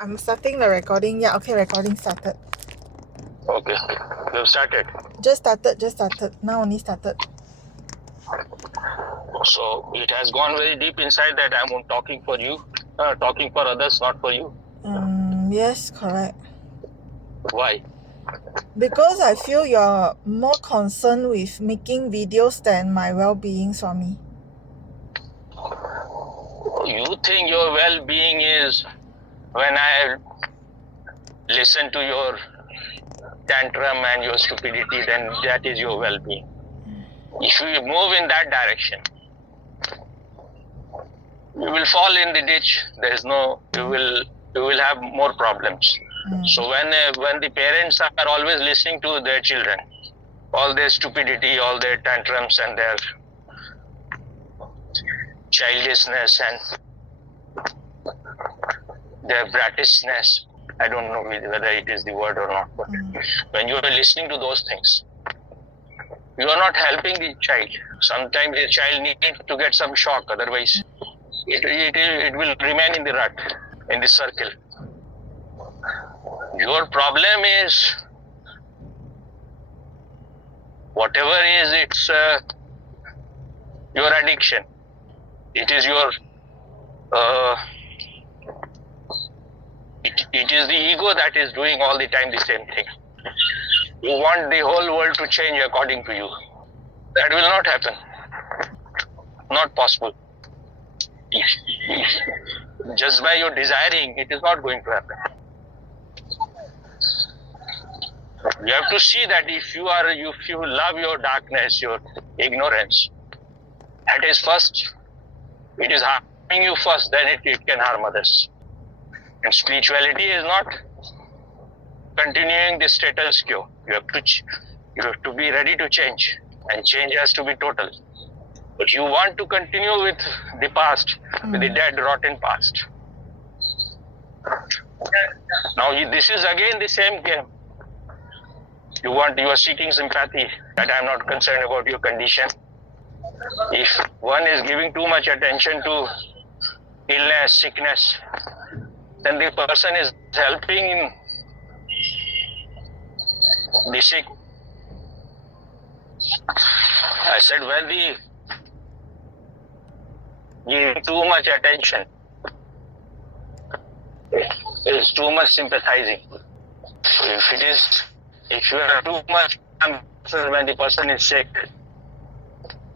I'm starting the recording. Yeah, okay, recording started. Okay, we've started. Just started. Now only started. So it has gone very deep inside that I'm talking for you, talking for others, not for you. Yes, correct. Why? Because I feel you're more concerned with making videos than my well-being, Swami. You think your well-being is when I listen to your tantrum and your stupidity, then that is your well-being. If you move in that direction, you will fall in the ditch. You will have more problems. So when the parents are always listening to their children, all their stupidity, all their tantrums and their childishness and their brattishness, I don't know whether it is the word or not, but when you are listening to those things, you are not helping the child. Sometimes the child needs to get some shock, otherwise it will remain in the rut, in the circle. Your problem is whatever is, it's your addiction. It is your it is the ego that is doing all the time the same thing. You want the whole world to change according to you. That will not happen. Not possible. Just by your desiring, it is not going to happen. You have to see that if you love your darkness, your ignorance, that is first, it is harming you first, then it can harm others. And spirituality is not continuing the status quo. You have to be ready to change, and change has to be total. But you want to continue with the past, with the dead, rotten past. Now this is again the same game. You are seeking sympathy, that I am not concerned about your condition. If one is giving too much attention to illness, sickness, then the person is helping in the sick. I said, when we give too much attention, it is too much sympathizing. If you are too much when the person is sick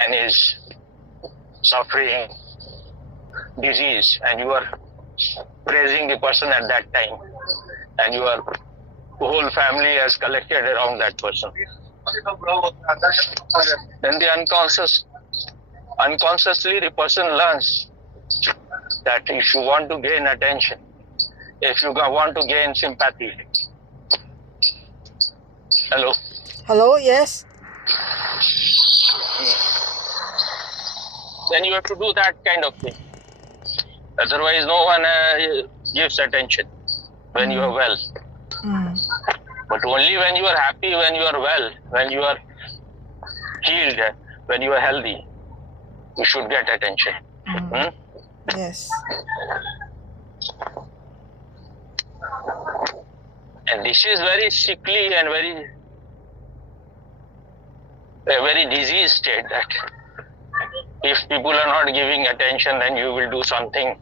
and is suffering disease, and you are praising the person at that time, and your whole family has collected around that person, then the unconsciously the person learns that if you want to gain attention, if you want to gain sympathy. Hello? Hello, yes? Then you have to do that kind of thing. Otherwise, no one gives attention when you are well. But only when you are happy, when you are well, when you are healed, when you are healthy, you should get attention. Yes. And this is very sickly and a very diseased state, that if people are not giving attention, then you will do something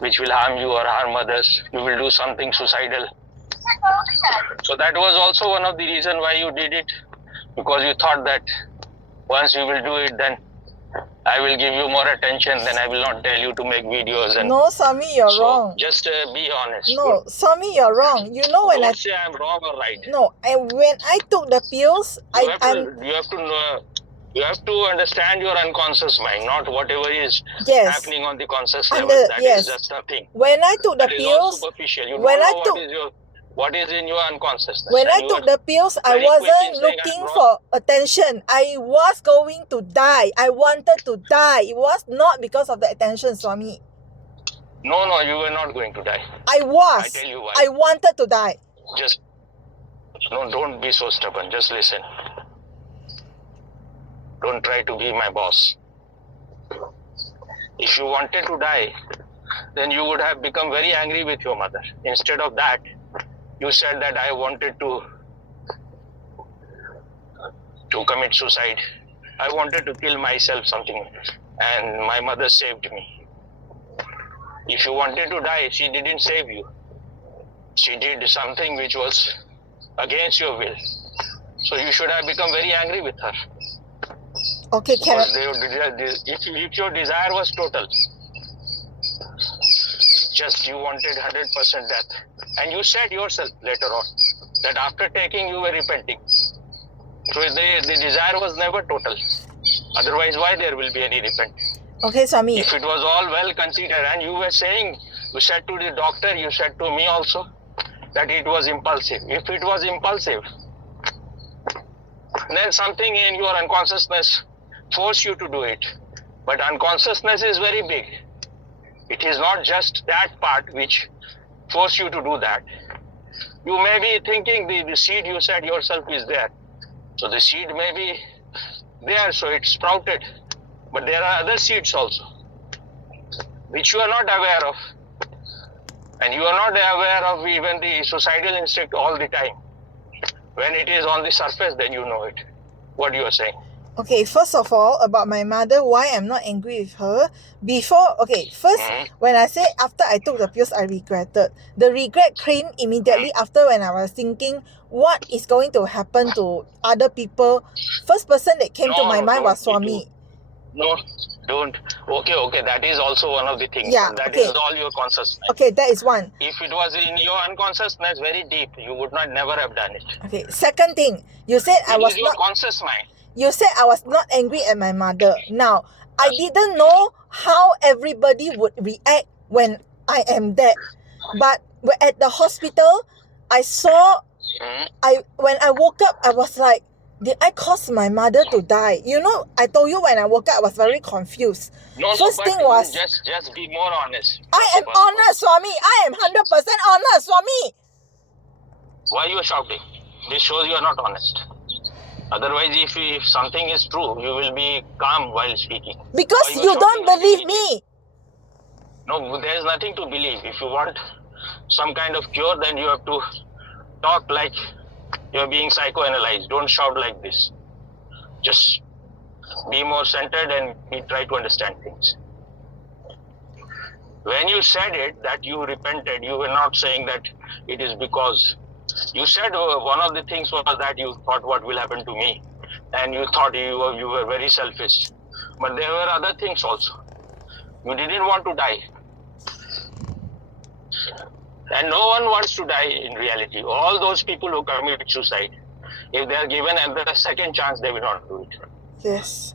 which will harm you or harm others. You will do something suicidal. So that was also one of the reasons why you did it, because you thought that once you will do it, then I will give you more attention, then I will not tell you to make videos. And no, Swami, you're wrong. Just be honest. No, Swami, you're wrong. You know when Don't say I'm wrong or right. No, when I took the pills, You have to understand your unconscious mind, not whatever is happening on the conscious level. That is just nothing. When I took the that pills, is all superficial. You don't know what is in your unconsciousness. When I took the pills, I wasn't looking for attention. I was going to die. I wanted to die. It was not because of the attention, Swami. No, you were not going to die. I was. I tell you why. I wanted to die. Don't be so stubborn. Just listen. Don't try to be my boss. If you wanted to die, then you would have become very angry with your mother. Instead of that, you said that I wanted to commit suicide. I wanted to kill myself, something, and my mother saved me. If you wanted to die, she didn't save you. She did something which was against your will. So you should have become very angry with her. Okay, can I, If your desire was total, just you wanted 100% death, and you said yourself later on that after taking you were repenting. So the desire was never total. Otherwise, why there will be any repent? okay, Swami. If it was all well considered, and you were saying, you said to the doctor, you said to me also, that it was impulsive. If it was impulsive, then something in your unconsciousness forced you to do it. But unconsciousness is very big. It is not just that part which forced you to do that. You may be thinking the seed you said yourself is there. So the seed may be there, so it sprouted. But there are other seeds also, which you are not aware of. And you are not aware of even the suicidal instinct all the time. When it is on the surface, then you know it. What you are saying. Okay, first of all, about my mother, why I'm not angry with her. Before, okay, first, when I say after I took the pills, I regretted. The regret came immediately after when I was thinking what is going to happen to other people. First person that came to my mind was Swami. No, don't. Okay, that is also one of the things. Yeah, That okay. is all your consciousness. Okay, that is one. If it was in your unconsciousness very deep, you would not never have done it. Okay, second thing, you said I It was is your not... conscious mind. You said I was not angry at my mother. Now, I didn't know how everybody would react when I am dead. But at the hospital, I saw, when I woke up, I was like, did I cause my mother to die? You know, I told you when I woke up, I was very confused. First thing was... Just be more honest. I am honest, Swami. I am 100% honest, Swami. Why you are shouting? This shows you are not honest. Otherwise, if something is true, you will be calm while speaking. Because you don't believe me. No, there is nothing to believe. If you want some kind of cure, then you have to talk like you are being psychoanalyzed. Don't shout like this. Just be more centered and try to understand things. When you said it, that you repented, you were not saying that it is because... You said one of the things was that you thought what will happen to me, and you thought you were very selfish. But there were other things also. You didn't want to die. And no one wants to die in reality. All those people who commit suicide, if they are given a second chance, they will not do it. Yes.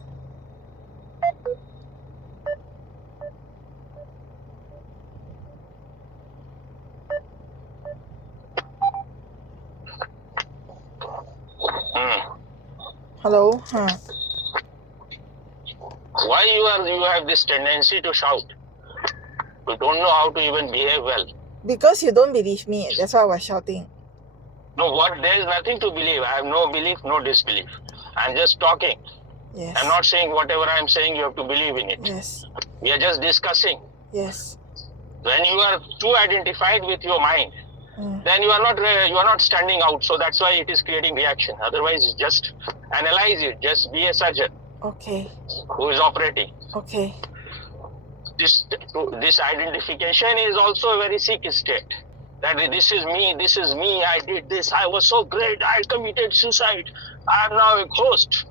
Hello? Why you have this tendency to shout? You don't know how to even behave well. Because you don't believe me. That's why I was shouting. No, there is nothing to believe. I have no belief, no disbelief. I'm just talking. Yes. I'm not saying whatever I'm saying you have to believe in it. Yes. We are just discussing. Yes. When you are too identified with your mind, then you are not standing out. So that's why it is creating reaction. Otherwise, just analyze it. Just be a surgeon. Okay. Who is operating. Okay. This identification is also a very sick state. That this is me, I did this, I was so great, I committed suicide, I am now a ghost.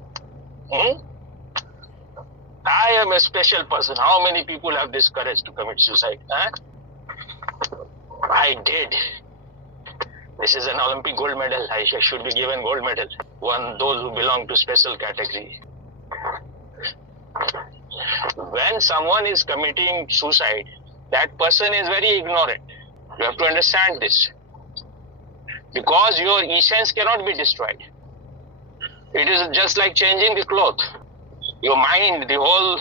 I am a special person. How many people have this courage to commit suicide? I did. This is an Olympic gold medal. I should be given gold medal. Those who belong to special category. When someone is committing suicide, that person is very ignorant. You have to understand this. Because your essence cannot be destroyed. It is just like changing the cloth. Your mind, the whole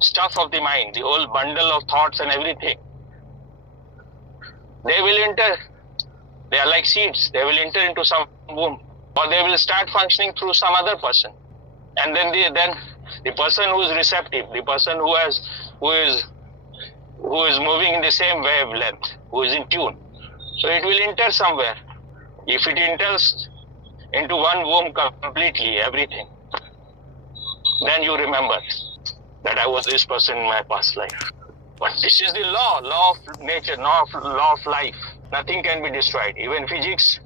stuff of the mind, the whole bundle of thoughts and everything, they will enter. They are like seeds. They will enter into some womb, or they will start functioning through some other person. And then the person who is receptive, the person who who is moving in the same wavelength, who is in tune. So it will enter somewhere. If it enters into one womb completely, everything, then you remember that I was this person in my past life. But this is the law of nature, law of life. Nothing can be destroyed. Even physics,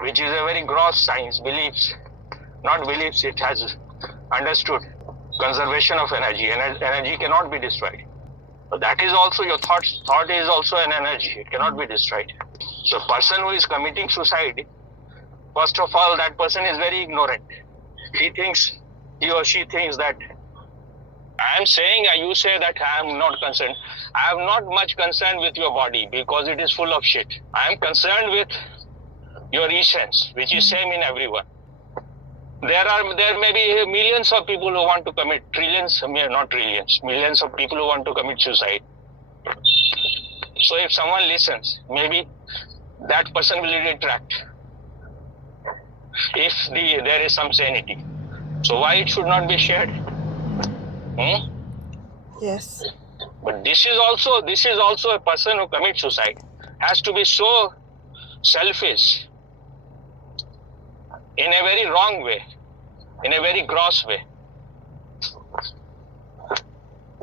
which is a very gross science, it has understood conservation of energy. Energy cannot be destroyed. But that is also your thoughts. Thought is also an energy. It cannot be destroyed. So a person who is committing suicide, first of all, that person is very ignorant. He or she thinks that I am saying, you say that I am not concerned. I am not much concerned with your body because it is full of shit. I am concerned with your essence, which is same in everyone. There may be millions of people who want to commit, millions of people who want to commit suicide. So if someone listens, maybe that person will retract if there is some sanity. So why it should not be shared? Yes. But this is also a person who commits suicide has to be so selfish in a very wrong way, in a very gross way,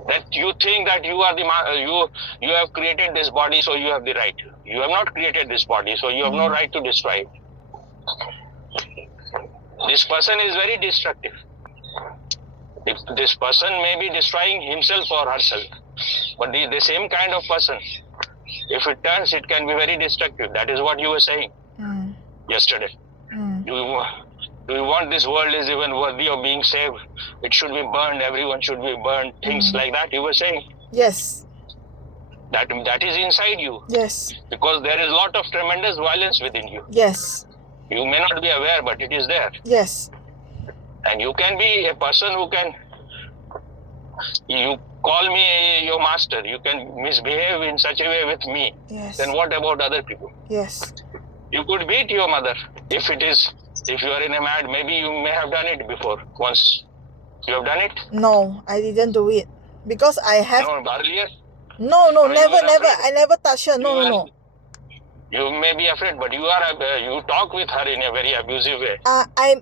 that you think that you are you have created this body, so you have the right. You have not created this body, so you have no right to destroy it. This person is very destructive. This person may be destroying himself or herself, but the same kind of person, if it turns, it can be very destructive. That is what you were saying yesterday. Do you want this world is even worthy of being saved? It should be burned. Everyone should be burned. Things like that you were saying. Yes. That is inside you. Yes. Because there is a lot of tremendous violence within you. Yes. You may not be aware, but it is there. Yes. And you can be a person who can, you call me your master, you can misbehave in such a way with me. Yes. Then what about other people? Yes. You could beat your mother if you are in a mad, maybe you may have done it before once. You have done it? No, I didn't do it. Because I have... No, earlier? No, never. Afraid? I never touched her. No. You may be afraid, but you talk with her in a very abusive way. I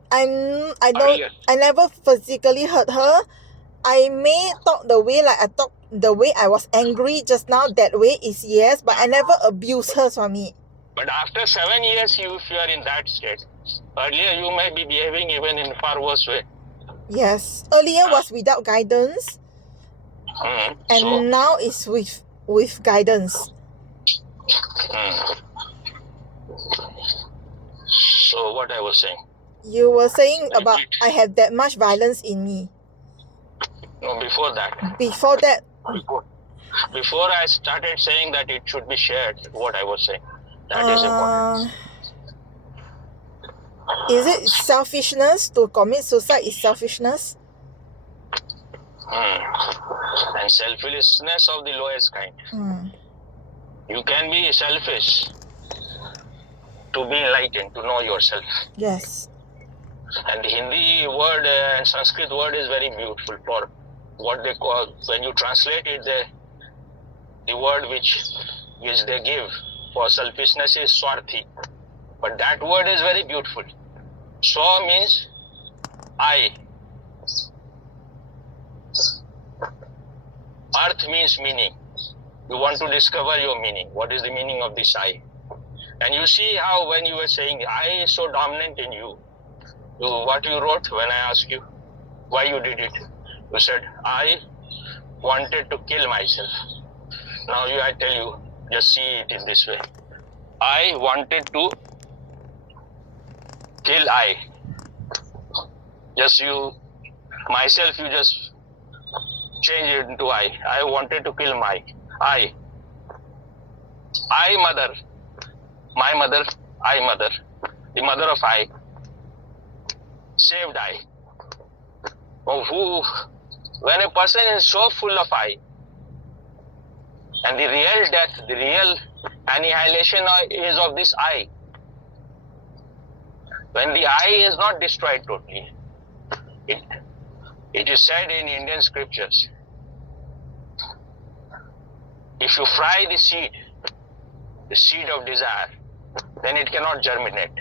never physically hurt her. I may talk the way like I talk the way I was angry just now. That way is yes, but I never abuse her, Swami. But after 7 years, if you are in that state, earlier you may be behaving even in far worse way. Yes, earlier was without guidance, and now is with guidance. So what I was saying? You were saying about I have that much violence in me. No, before that. Before that. Before I started saying that it should be shared, what I was saying. That is important. Is it selfishness to commit suicide? Is selfishness? And selfishness of the lowest kind. You can be selfish to be enlightened, to know yourself. Yes. And the Hindi word and Sanskrit word is very beautiful for what they call, when you translate it, the word which they give for selfishness is swarthi. But that word is very beautiful. Swa means I. Arth means meaning. You want to discover your meaning. What is the meaning of this I? And you see how when you were saying I is so dominant in you, what you wrote when I asked you why you did it. You said, I wanted to kill myself. Now I tell you, just see it in this way. I wanted to kill I. Just myself, you just change it into I. I wanted to kill my I. I mother. My mother. I mother. The mother of I. Saved I. When a person is so full of I, and the real death, the real annihilation is of this I. When the I is not destroyed totally, it is said in Indian scriptures, if you fry the seed of desire, then it cannot germinate.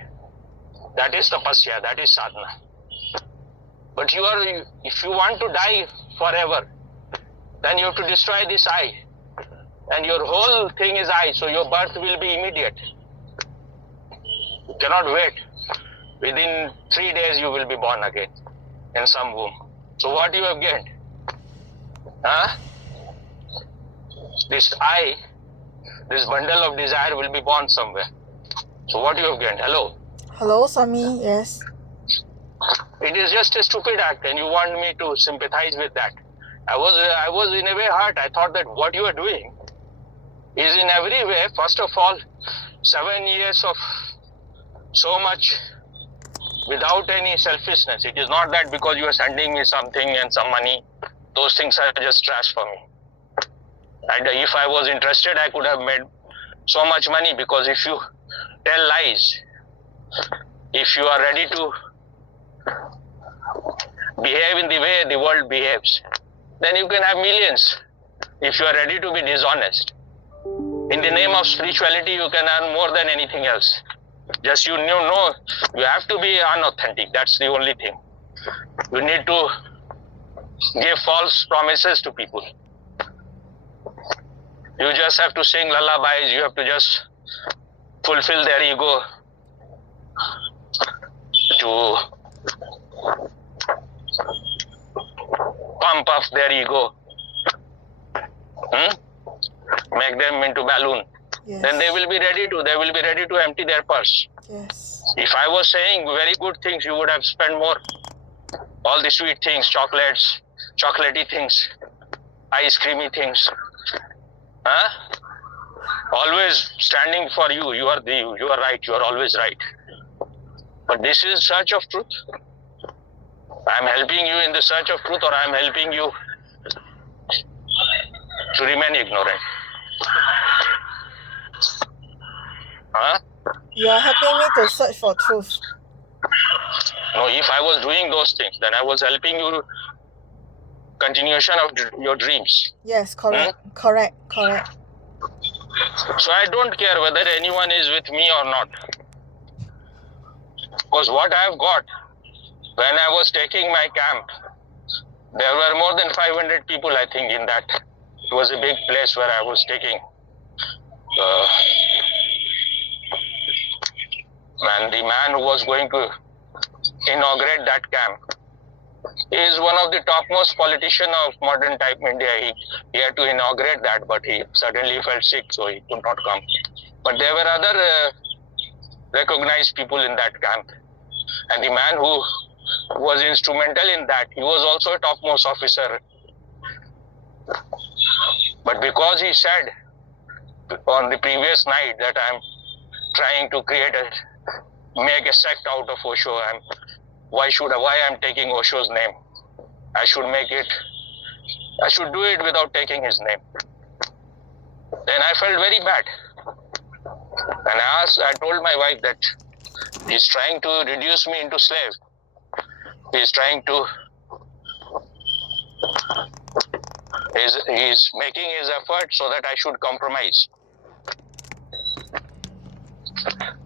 That is tapasya, that is sadhana. But if you want to die forever, then you have to destroy this I. And your whole thing is I, so your birth will be immediate. You cannot wait. Within 3 days you will be born again in some womb. So what you have gained? Huh? This I, this bundle of desire will be born somewhere. So what you have gained? Hello? Hello, Swami. Yes. It is just a stupid act and you want me to sympathize with that. I was in a way hurt. I thought that what you are doing is in every way, first of all, 7 years of so much without any selfishness. It is not that because you are sending me something and some money, those things are just trash for me. And if I was interested, I could have made so much money, because if you tell lies, if you are ready to behave in the way the world behaves, then you can have millions. If you are ready to be dishonest, in the name of spirituality, you can earn more than anything else. Just you have to be unauthentic. That's the only thing. You need to give false promises to people. You just have to sing lullabies. You have to just fulfill their ego, to pump up their ego, make them into balloon. Yes. Then they will be ready to empty their purse. Yes. If I was saying very good things, you would have spent more. All the sweet things, chocolates, chocolatey things, ice creamy things. Always standing for you. You are right. You are always right. But this is search of truth. I am helping you in the search of truth, or I am helping you to remain ignorant. You are helping me to search for truth. No, if I was doing those things, then I was helping you continuation of your dreams. Yes, correct. Correct. So I don't care whether anyone is with me or not. Because what I have got, when I was taking my camp, there were more than 500 people, I think, in that. It was a big place where I was taking. And the man who was going to inaugurate that camp is one of the topmost politicians of modern type India. He had to inaugurate that, but he suddenly felt sick, so he could not come. But there were other recognized people in that camp. And the man who was instrumental in that, he was also a topmost officer. But because he said on the previous night that I'm trying to make a sect out of Osho, why I'm taking Osho's name? I should do it without taking his name. Then I felt very bad. And I told my wife that he's trying to reduce me into slave. He's making his effort so that I should compromise.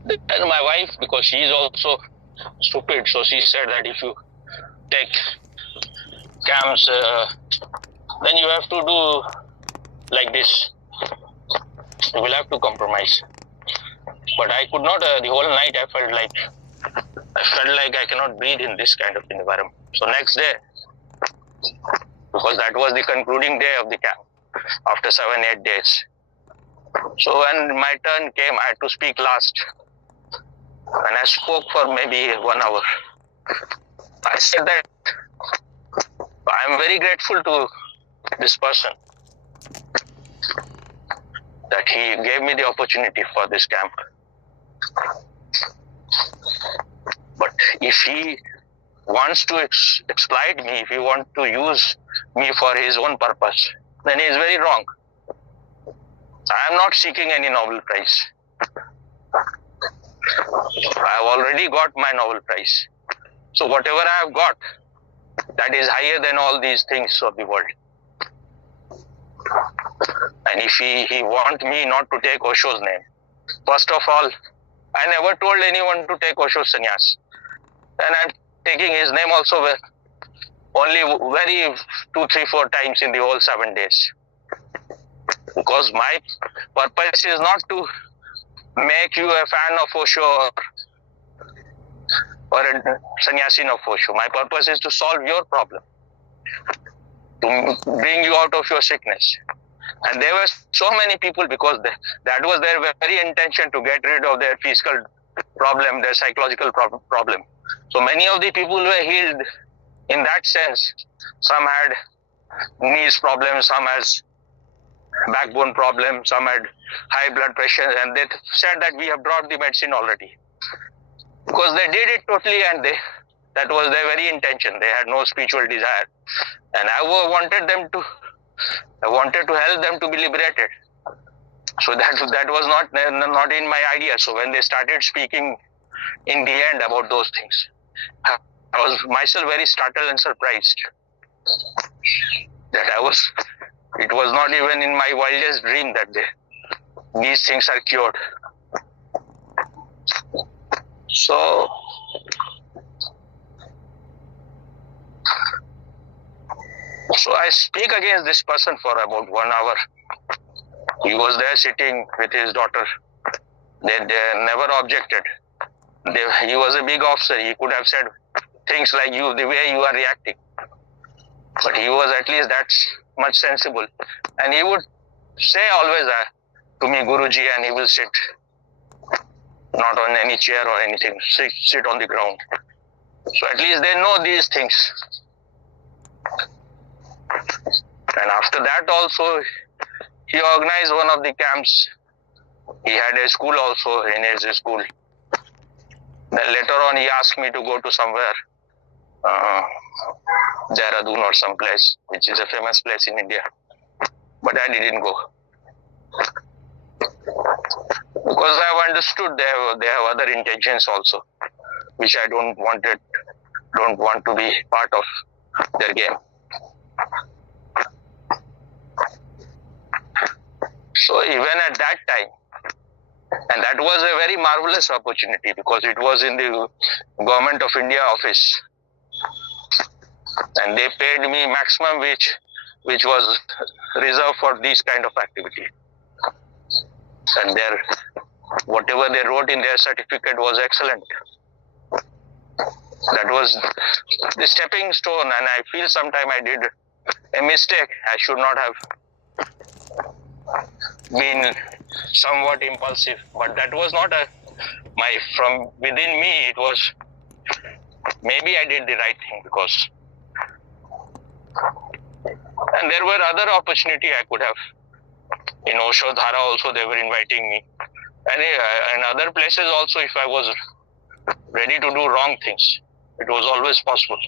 And my wife, because she is also stupid, so she said that if you take camps, then you have to do like this. You will have to compromise. But I could not. The whole night I felt like I cannot breathe in this kind of environment. So next day, because that was the concluding day of the camp, after 7-8 days. So when my turn came, I had to speak last. And I spoke for maybe 1 hour. I said that I am very grateful to this person that he gave me the opportunity for this camp. But if he wants to exploit me, if he wants to use me for his own purpose, then he is very wrong. I am not seeking any Nobel Prize. I have already got my Nobel Prize. So whatever I have got, that is higher than all these things of the world. And if he want me not to take Osho's name, first of all, I never told anyone to take Osho's sannyas. And I'm taking his name also only very 2, 3, 4 times in the whole 7 days. Because my purpose is not to make you a fan of Osho or a sannyasin of Osho. My purpose is to solve your problem, to bring you out of your sickness. And there were so many people, because that was their very intention, to get rid of their physical problem, their psychological problem. So many of the people were healed in that sense. Some had knees problems, some has backbone problems, some had high blood pressure, and they said that we have dropped the medicine already. Because they did it totally, and that was their very intention. They had no spiritual desire. And I wanted to help them to be liberated. So that was not in my idea. So when they started speaking in the end about those things, I was myself very startled and surprised that it was not even in my wildest dream that these things are cured. So I speak against this person for about 1 hour. He was there sitting with his daughter. They never objected. He was a big officer. He could have said things like the way you are reacting. But he was at least that much sensible. And he would say always to me, Guruji, and he will sit not on any chair or anything, sit on the ground. So at least they know these things. And after that also, he organized one of the camps. He had a school also in his school. Then later on, he asked me to go to somewhere, Dehradun or some place, which is a famous place in India. But I didn't go. Because I have understood they have other intentions also, which I don't want to be part of their game. So even at that time, and that was a very marvelous opportunity, because it was in the Government of India office, and they paid me maximum which was reserved for this kind of activity. And whatever they wrote in their certificate was excellent. That was the stepping stone, and I feel sometime I did a mistake. I should not have been somewhat impulsive, but that was not from within me. It was, maybe I did the right thing, because, and there were other opportunity I could have. In Osho Dhara also they were inviting me, and other places also, if I was ready to do wrong things, it was always possible.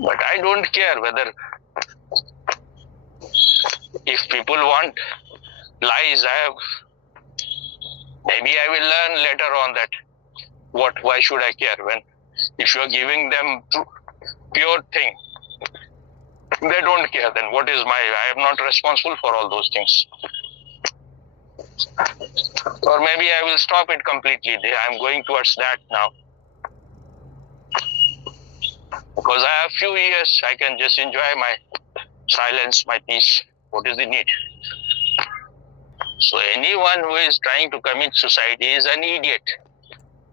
But I don't care whether, if people want lies, maybe I will learn later on that why should I care, when if you are giving them pure thing, they don't care, then what is I am not responsible for all those things. Or maybe I will stop it completely. I am going towards that now. Because I have few years, I can just enjoy my silence, my peace. What is the need? So anyone who is trying to commit suicide is an idiot,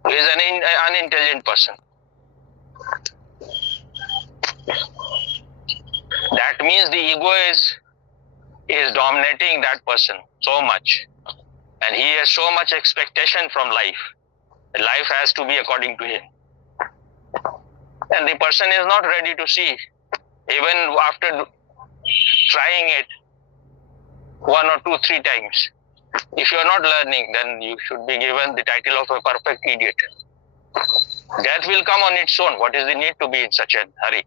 who is an unintelligent person. That means the ego is dominating that person so much. And he has so much expectation from life. Life has to be according to him. And the person is not ready to see. Even after trying it 1 or 2, 3 times. If you are not learning, then you should be given the title of a perfect idiot. Death will come on its own. What is the need to be in such a hurry?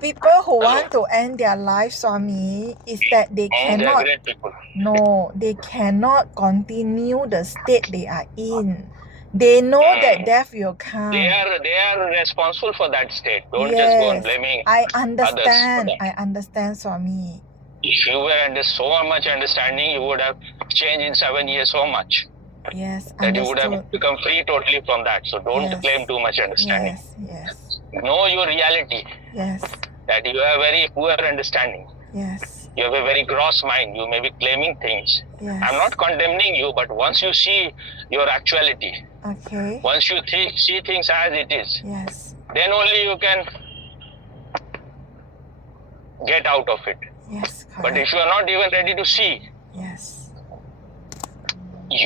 People who want to end their life, Swami, is that they cannot. They're great people. No, they cannot continue the state they are in. They know that death will come. They are responsible for that state. Don't just go on blaming I others for understand. that. I understand, Swami. If you were under so much understanding, you would have changed in 7 years so much Yes, that you would understood. have become free totally from that. So don't Yes. claim too much understanding. Yes. Know your reality, Yes. that you have very poor understanding. Yes. You have a very gross mind. You may be claiming things. Yes. I'm not condemning you, but once you see your actuality, Okay. once you see things as it is, Yes. then only you can get out of it. Yes, But correct. if you are not even ready to see, Yes.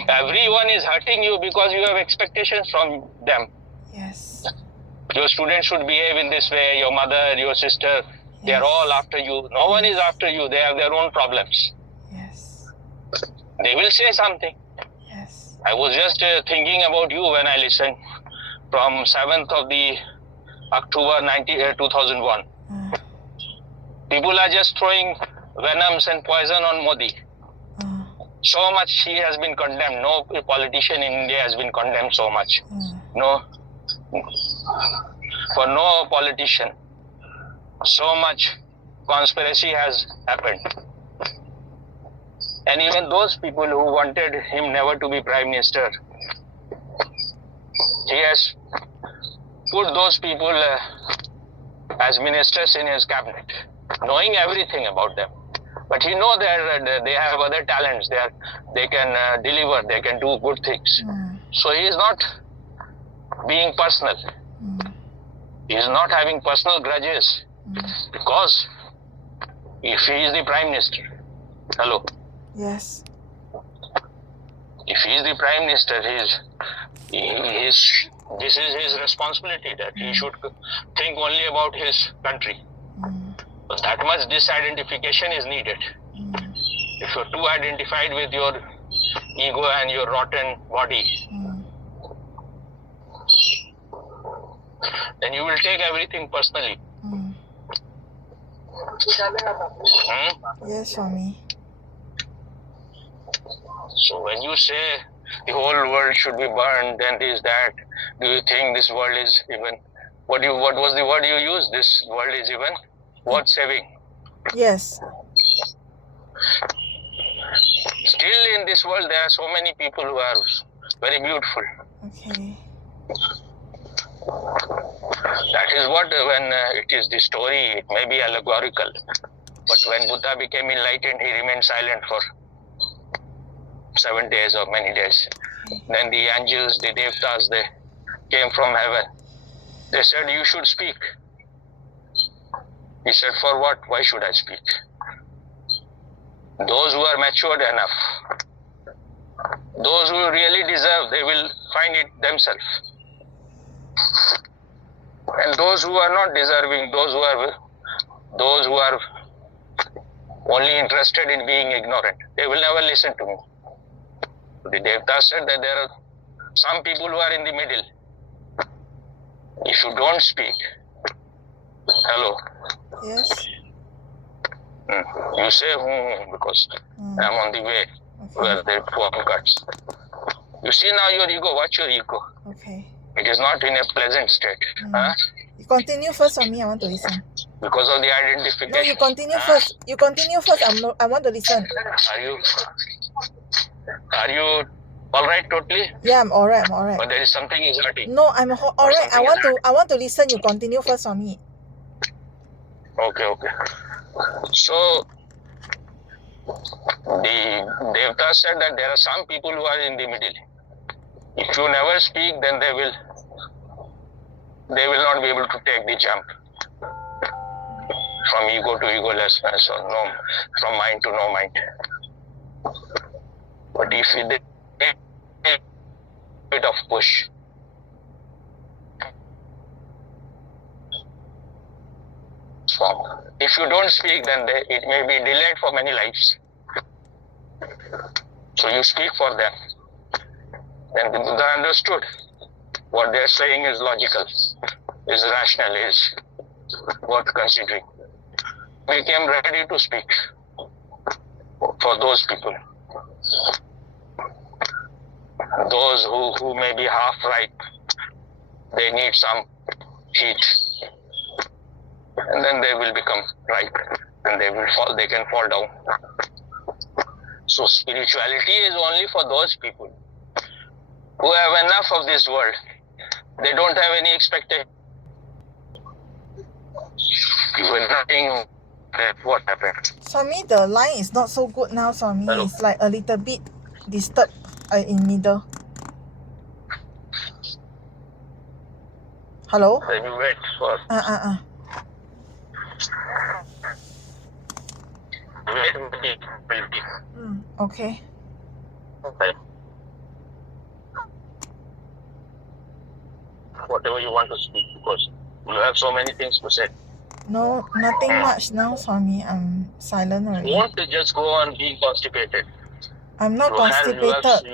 everyone is hurting you because you have expectations from them. Yes. Your students should behave in this way, your mother, your sister, they are all after you. No one is after you, they have their own problems. Yes. They will say something. Yes. I was just thinking about you when I listened from 7th of the October 2001. Uh, People are just throwing venoms and poison on Modi. uh, So much he has been condemned. No politician in India has been condemned so much. uh, No, for no politician, so much conspiracy has happened. And even those people who wanted him never to be prime minister, he has put those people as ministers in his cabinet, knowing everything about them. But he knows that they have other talents. They can deliver. They can do good things. So he is not being personal. He is not having personal grudges because if he is the prime minister, hello. yes. If he is the prime minister, this is his responsibility that he should think only about his country. But that much disidentification is needed. If you're too identified with your ego and your rotten body, then you will take everything personally. Yes, Swami. So when you say the whole world should be burned, then this, that, do you think this world is even, what was the word you used? This world is even worth saving? Yes. Still in this world, there are so many people who are very beautiful. Okay. That is what, when it is the story, it may be allegorical. But when Buddha became enlightened, he remained silent for 7 days or many days. Then the angels, the devtas, they came from heaven. They said, you should speak. He said, for what? Why should I speak? Those who are matured enough, those who really deserve, they will find it themselves. And those who are not deserving, those who are only interested in being ignorant, they will never listen to me. The Devta said that there are some people who are in the middle. If you don't speak, hello. Yes. You say because I'm on the way where the form cuts. You see now your ego, watch your ego. Okay. It is not in a pleasant state. You continue first for me, I want to listen. Because of the identification. No, you continue first. You continue first. I want to listen. Are you all right totally? Yeah, I'm alright. But there is something is hurting. No, I'm alright. I want to listen. You continue first for me. Okay. So the Devta said that there are some people who are in the middle. If you never speak, then they will not be able to take the jump from ego to egolessness, or no, from mind to no mind. But if they take a bit of push, if you don't speak, then it may be delayed for many lives. So you speak for them. Then the Buddha understood what they are saying is logical, is rational, is worth considering. Became ready to speak for those people. Those who may be half ripe, they need some heat, and then they will become ripe, and they can fall down. So spirituality is only for those people who have enough of this world. They don't have any expectation. You were nothing. What happened? Swami, the line is not so good now, Swami. Hello? It's like a little bit disturbed in middle. Hello? Let me wait for. Wait. Okay. Whatever you want to speak, because you have so many things to say. No, nothing much now, Swami. I'm silent already. You want to just go on being constipated. I'm not constipated.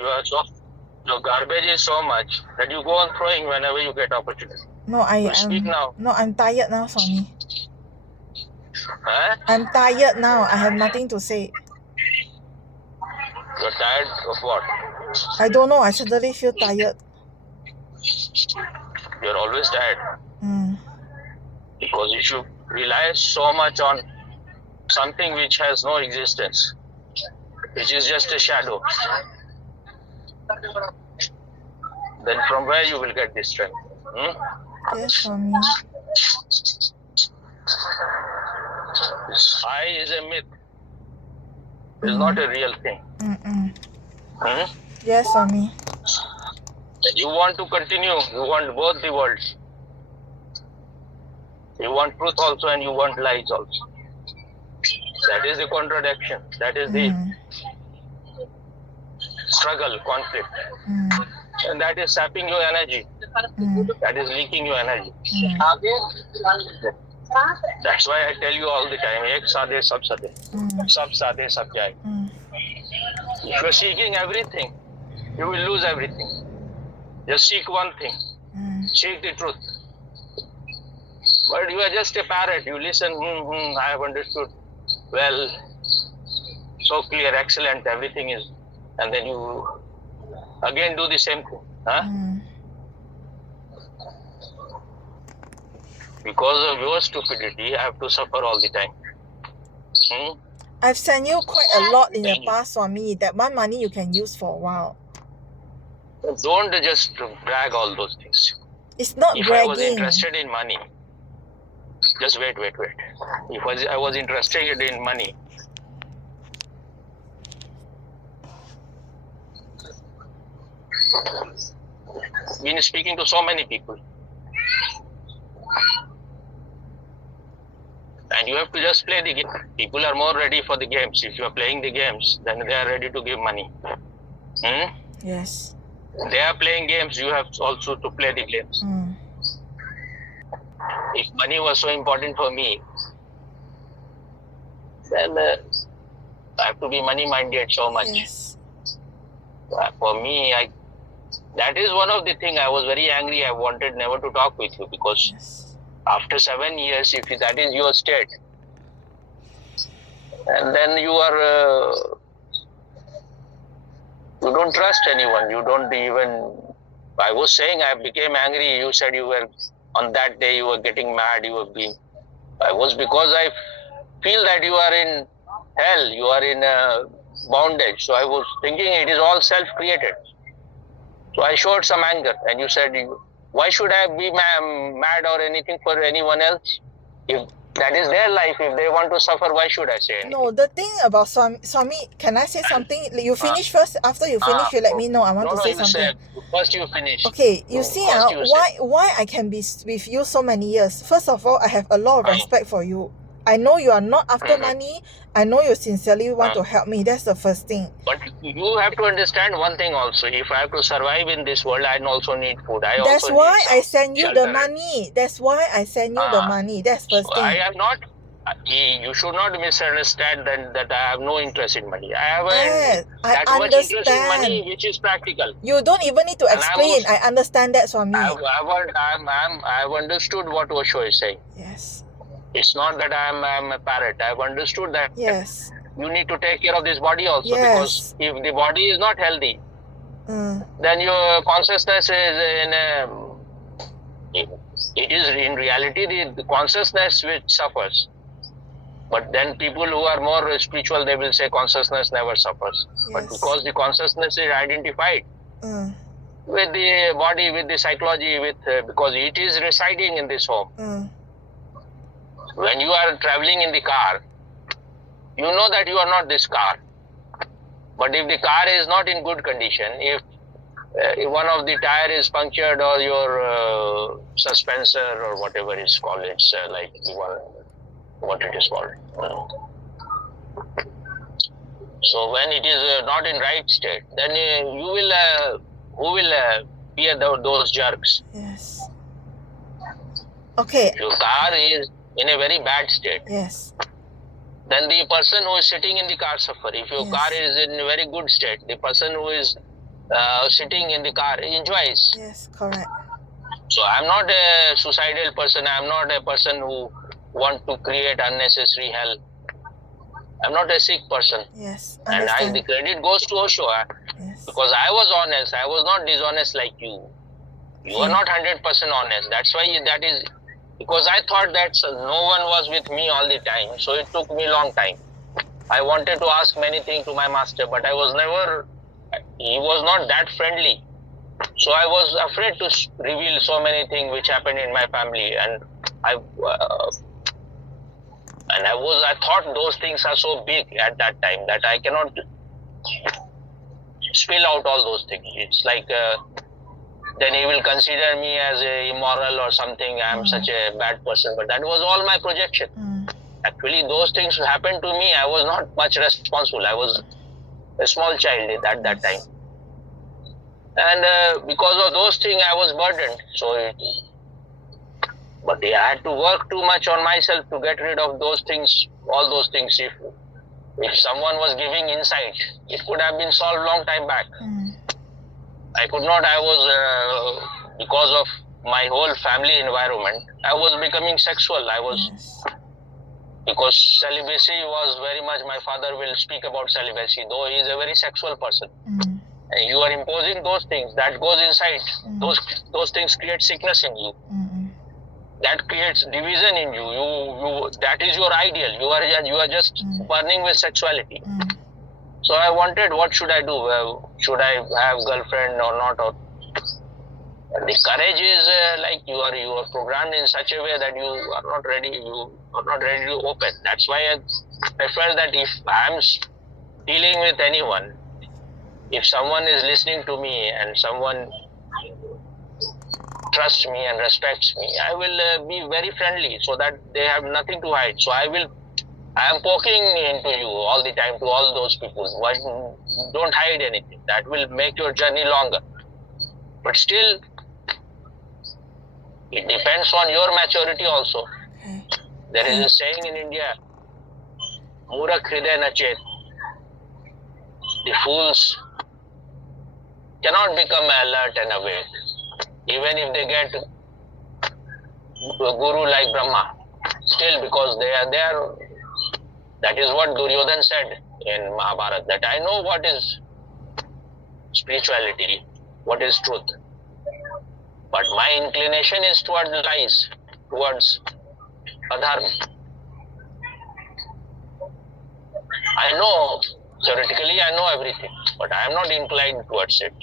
Your garbage is so much that you go on throwing whenever you get opportunity. No, I am. Speak now. No, I'm tired now, Swami. Huh? I'm tired now. I have nothing to say. You're tired of what? I don't know. I suddenly feel tired. You're always tired. Because if you rely so much on something which has no existence, which is just a shadow, then from where you will get this strength? Yes, Swami. I is a myth. It's not a real thing. Yes, Swami. You want to continue. You want both the worlds. You want truth also and you want lies also. That is the contradiction. That is the struggle, conflict. And that is sapping your energy. That is leaking your energy. That's why I tell you all the time, ek saade sab sade. Sab saade sab jaye. If you're seeking everything, you will lose everything. Just seek one thing. Seek the truth. But you are just a parrot. You listen, I have understood. Well, so clear, excellent, everything is. And then you again do the same thing. Because of your stupidity, I have to suffer all the time. I've sent you quite a lot in the past, Swami. That one money you can use for a while. Don't just brag all those things. It's not if bragging. I was interested in money, just wait. If I was interested in money, been speaking to so many people, and you have to just play the game. People are more ready for the games. If you are playing the games, then they are ready to give money. Yes. They are playing games. You have also to play the games. If money was so important for me, then I have to be money-minded so much. Yes. For me, that is one of the things I was very angry. I wanted never to talk with you because after 7 years, if that is your state, and then you are, you don't trust anyone. You don't even. I was saying I became angry. You said you were on that day. You were getting mad. You were being. I was because I feel that you are in hell. You are in bondage. So I was thinking it is all self-created. So I showed some anger, and you said, why should I be mad or anything for anyone else? If that is their life, if they want to suffer, why should I say anything? No, the thing about Swami, can I say something? You finish first. After you finish, you let me know. I want to say something. First you finish. Okay, you see why I can be with you so many years. First of all, I have a lot of respect for you. I know you are not after money. I know you sincerely want to help me. That's the first thing. But you have to understand one thing also. If I have to survive in this world, I also need food. That's why I send you the money. That's why I send you the money. That's first thing. I have not. You should not misunderstand that I have no interest in money. I have that much interest in money, which is practical. You don't even need to explain. I understand that from me. I've understood what Osho is saying. Yes. It's not that I'm a parrot. I've understood that. Yes. You need to take care of this body also, because if the body is not healthy, then your consciousness is in a, it is in reality the consciousness which suffers. But then people who are more spiritual, they will say consciousness never suffers. But Yes. because the consciousness is identified Mm. with the body, with the psychology, with because it is residing in this home. Mm. When you are traveling in the car, you know that you are not this car. But if the car is not in good condition, if one of the tire is punctured or your suspensor or whatever is called, it's like the one, what it is called. So when it is not in right state, then you will, who will bear those jerks? Yes. Okay. Your car is in a very bad state. Yes. Then the person who is sitting in the car suffer. If your Yes. car is in a very good state, the person who is sitting in the car enjoys. Yes. Correct. So I'm not a suicidal person. I'm not a person who want to create unnecessary hell. I'm not a sick person. Yes. And Understand. the credit goes to Osho Yes. because I was honest. I was not dishonest like you. You are not 100% honest. That's why that is because I thought that no one was with me all the time. So it took me a long time. I wanted to ask many things to my master, but I was never. He was not that friendly. So I was afraid to reveal so many things which happened in my family, and I thought those things are so big at that time that I cannot spill out all those things. It's like then he will consider me as immoral or something. I'm such a bad person, but that was all my projection. Actually, those things happened to me. I was not much responsible. I was a small child at that time. And because of those things, I was burdened. But I had to work too much on myself to get rid of those things, all those things. If someone was giving insight, it could have been solved long time back. I could not. I was, because of my whole family environment, I was becoming sexual. Because celibacy was very much, my father will speak about celibacy, though he is a very sexual person. And you are imposing those things, that goes inside. Those things create sickness in you. That creates division in you. You that is your ideal. You are just burning with sexuality. So I wanted, what should I do? Should I have girlfriend or not? The courage is like you are programmed in such a way that you are not ready. You are not ready to open. That's why I felt that if I am dealing with anyone, if someone is listening to me and someone trusts me and respects me, I will be very friendly so that they have nothing to hide. So I am poking into you all the time to all those people. Don't hide anything. That will make your journey longer. But still, it depends on your maturity also. There is a saying in India, Murak Hriday Nachet. The fools cannot become alert and awake, even if they get a guru like Brahma. Still, because they are. That is what Duryodhan said in Mahabharata, that I know what is spirituality, what is truth. But my inclination is towards lies, towards adharma. I know, theoretically I know everything, but I am not inclined towards it.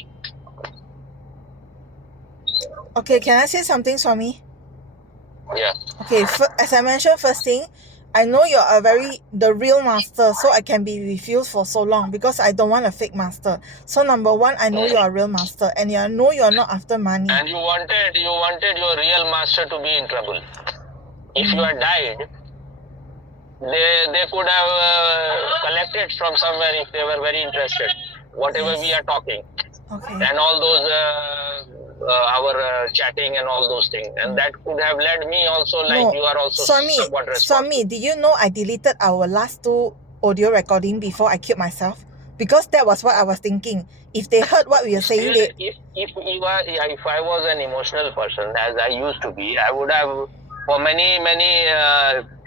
Okay, can I say something, Swami? Yeah. Okay, as I mentioned, first thing, I know you're the real master, so I can be with you for so long because I don't want a fake master. So number one, I know you're a real master, and I know you're not after money. And you wanted your real master to be in trouble. If you had died, they could have collected from somewhere if they were very interested. Whatever we are talking, and all those our chatting and all those things, and that could have led me also, like you are also somewhat responsible. Swami, did you know I deleted our last 2 audio recording before I killed myself? Because that was what I was thinking. If they heard what we were saying, if I was an emotional person, as I used to be, I would have, for many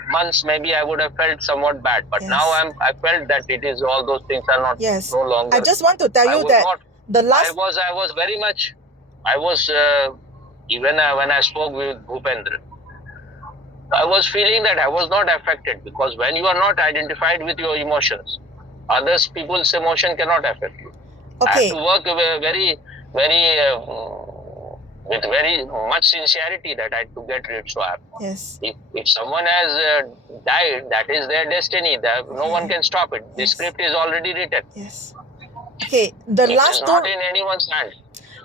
months, maybe I would have felt somewhat bad. But now I felt that it is all those things are not no longer. I just want to tell you that The last. I was very much. I was even when I spoke with Bhupendra, I was feeling that I was not affected, because when you are not identified with your emotions, others people's emotion cannot affect you. I Okay. have to work very, with very much sincerity that I had to get rid. So Yes. if someone has died, that is their destiny. No one can stop it. The Yes. script is already written. Yes. Okay. The It is last not two. in anyone's hand.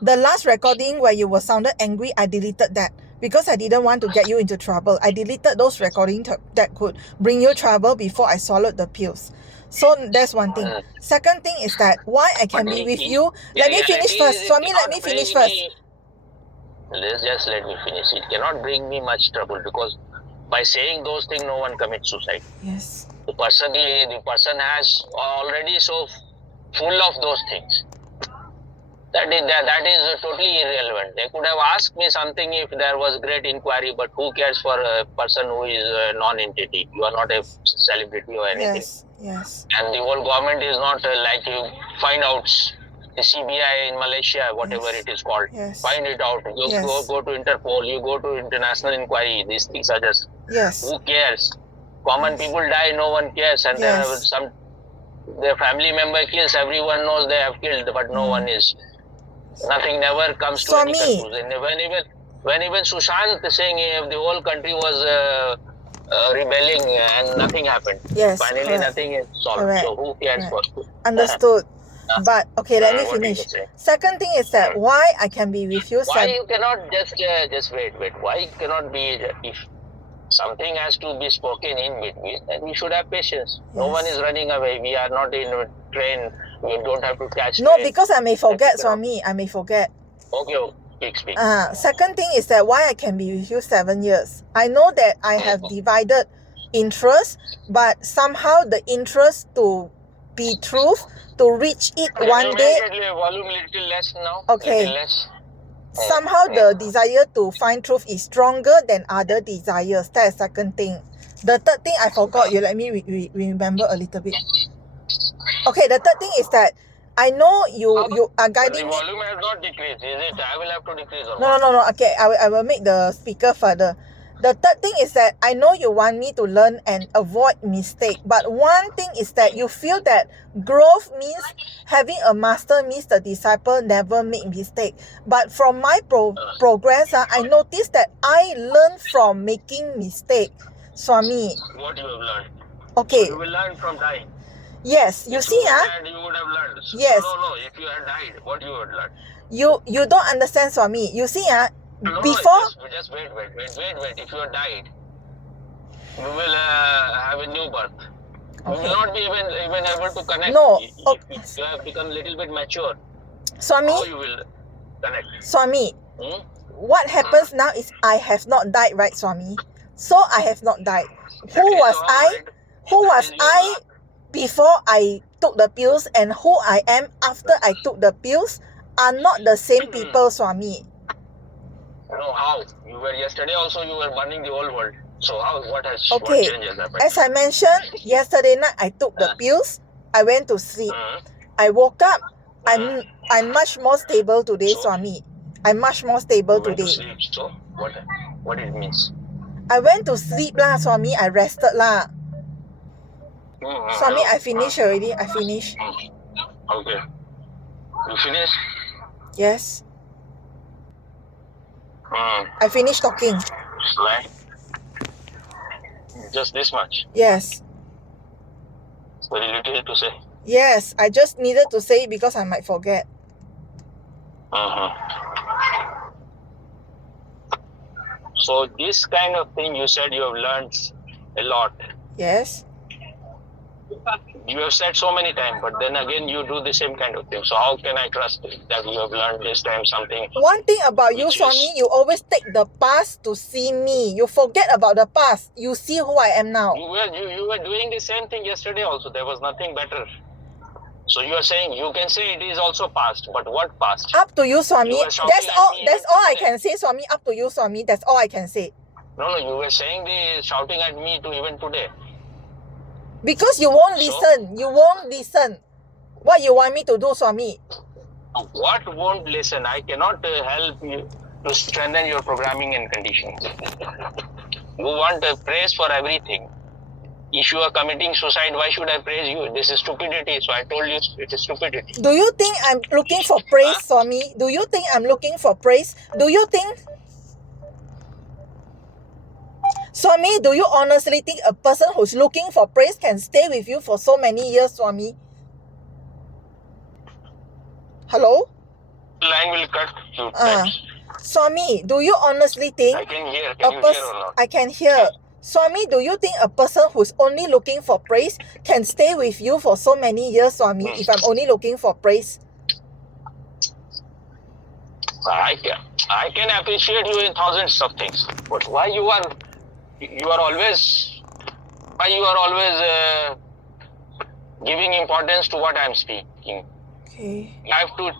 The last recording where you were sounded angry, I deleted that because I didn't want to get you into trouble. I deleted those recordings that could bring you trouble before I swallowed the pills. So that's one thing. Second thing is that why I can be with you. Let me finish first. Swami, let me finish first. Just let me finish. It cannot bring me much trouble, because by saying those things, no one commits suicide. Yes. The person has already so full of those things. That is totally irrelevant. They could have asked me something if there was great inquiry, but who cares for a person who is a non-entity? You are not a celebrity or anything. Yes. Yes. And the whole government is not like you find out the CBI in Malaysia, whatever Yes. it is called. Yes. Find it out. You Yes. go to Interpol, you go to international inquiry. These things are just, Yes. who cares? Common Yes. people die, no one cares. And there are Yes. their family member kills, everyone knows they have killed, but no one is. Nothing never comes to any Swami. conclusion. When even Sushant saying if the whole country was rebelling and nothing happened. Yes. Finally, Correct. nothing is solved. Correct. So who cares Correct. for? Understood. But okay, let me What did you finish. say? Second thing is that why I can be with you. Why you cannot just wait? Why you cannot be, if something has to be spoken in between, then we should have patience. No Yes. one is running away. We are not in a train. We don't have to catch No, train. because I may forget, Yes. Swami. I may forget. Okay, speak. Second thing is that why I can be with you 7 years. I know that I have divided interest, but somehow the interest to be truth, to reach it one day, Volume little less now. Okay. Little less. somehow the desire to find truth is stronger than other desires. That is second thing. The third thing I forgot. You let me remember a little bit. Okay, the third thing is that I know you are The guiding me. volume has not decreased, is it? I will have to decrease or No. Okay, I will make the speaker further. The third thing is that I know you want me to learn and avoid mistake. But one thing is that you feel that growth means having a master means the disciple never make mistake. But from my progress, I noticed that I learn from making mistake. Swami. what you have learned. Okay. You will learn from dying. Yes, you see, And you would have learned. Yes. No. If you had died, what you would learn? you don't understand, Swami. You see, No, before. just wait. If you had died, you will have a new birth. You Okay. will not be even able to connect. No, If you have become a little bit mature, how Swami, you will connect? Swami, Hmm? what happens now is I have not died, right, Swami? So I have not died. Who That is was all I? right. Who was That is I your before I took the pills, and who I am after I took the pills are not the same people, Swami. No, how? You were yesterday also, you were burning the whole world. So what Okay. changes happened? As I mentioned, yesterday night I took the pills. I went to sleep. Hmm. I woke up. I'm much more stable today, So? Swami. I'm much more stable You went to today. sleep. So what it means? I went to sleep lah, Swami. I rested lah. Swami, I finished already. I finished. Okay. You finished? Yes. Hmm. I finished talking. Like just this much. Yes. Very little to say. Yes. I just needed to say it because I might forget. So this kind of thing you said you have learned a lot. Yes. You have said so many times, but then again you do the same kind of thing. So how can I trust that you have learned this time something? One thing about you, Which is- Swami, you always take the past to see me. You forget about the past. You see who I am now. You were doing the same thing yesterday also. There was nothing better. So you are saying, you can say it is also past, but what past? Up to you, Swami. You were shouting That's at all. me That's even all I today. can say, Swami. Up to you, Swami. That's all I can say. No, you were saying the shouting at me to even today. Because you won't So? listen. You won't listen. What you want me to do, Swami? What won't listen? I cannot help you to strengthen your programming and conditions. You want praise for everything. If you are committing suicide, why should I praise you? This is stupidity. So I told you it is stupidity. Do you think I'm looking for praise, Swami? Do you think I'm looking for praise? Do you think, Swami, do you honestly think a person who's looking for praise can stay with you for so many years, Swami? Hello? Line will cut few Ah, times. Swami, do you honestly think I can hear. Can you hear or not? I can hear. Swami, do you think a person who's only looking for praise can stay with you for so many years, Swami, if I'm only looking for praise? I can appreciate you in thousands of things, but why you are always giving importance to what I'm speaking? Okay. I have to.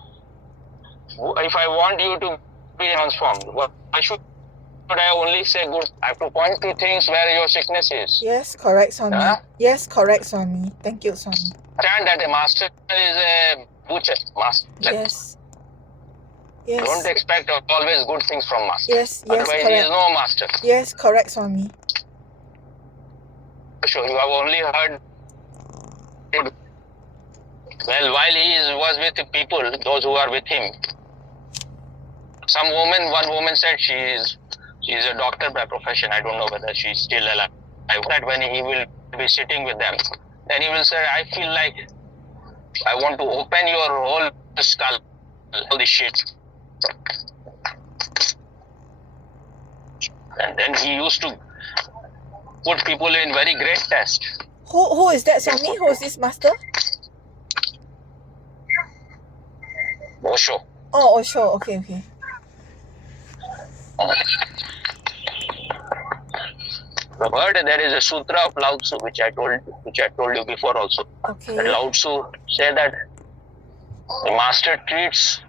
If I want you to be transformed, why should I only say good? I have to point to things where your sickness is. Yes, correct, Swami. Huh? Yes, correct, Swami. Thank you, Swami. Understand that a master is a butcher. Master. Yes. Yes. Don't expect always good things from master. Yes, Otherwise, he correct. is no master. Yes, correct, Swami. Sure, you have only heard. Well, while he was with the people, those who are with him, one woman said she is a doctor by profession. I don't know whether she is still alive. I that when he will be sitting with them, then he will say, I feel like I want to open your whole skull, all this shit. And then he used to put people in very great test. Who is that, Swami? Who is this master? Osho. Oh, Osho. Okay. I've heard there is a sutra of Lao Tzu, which I told you before also. Okay. That Lao Tzu said that the master treats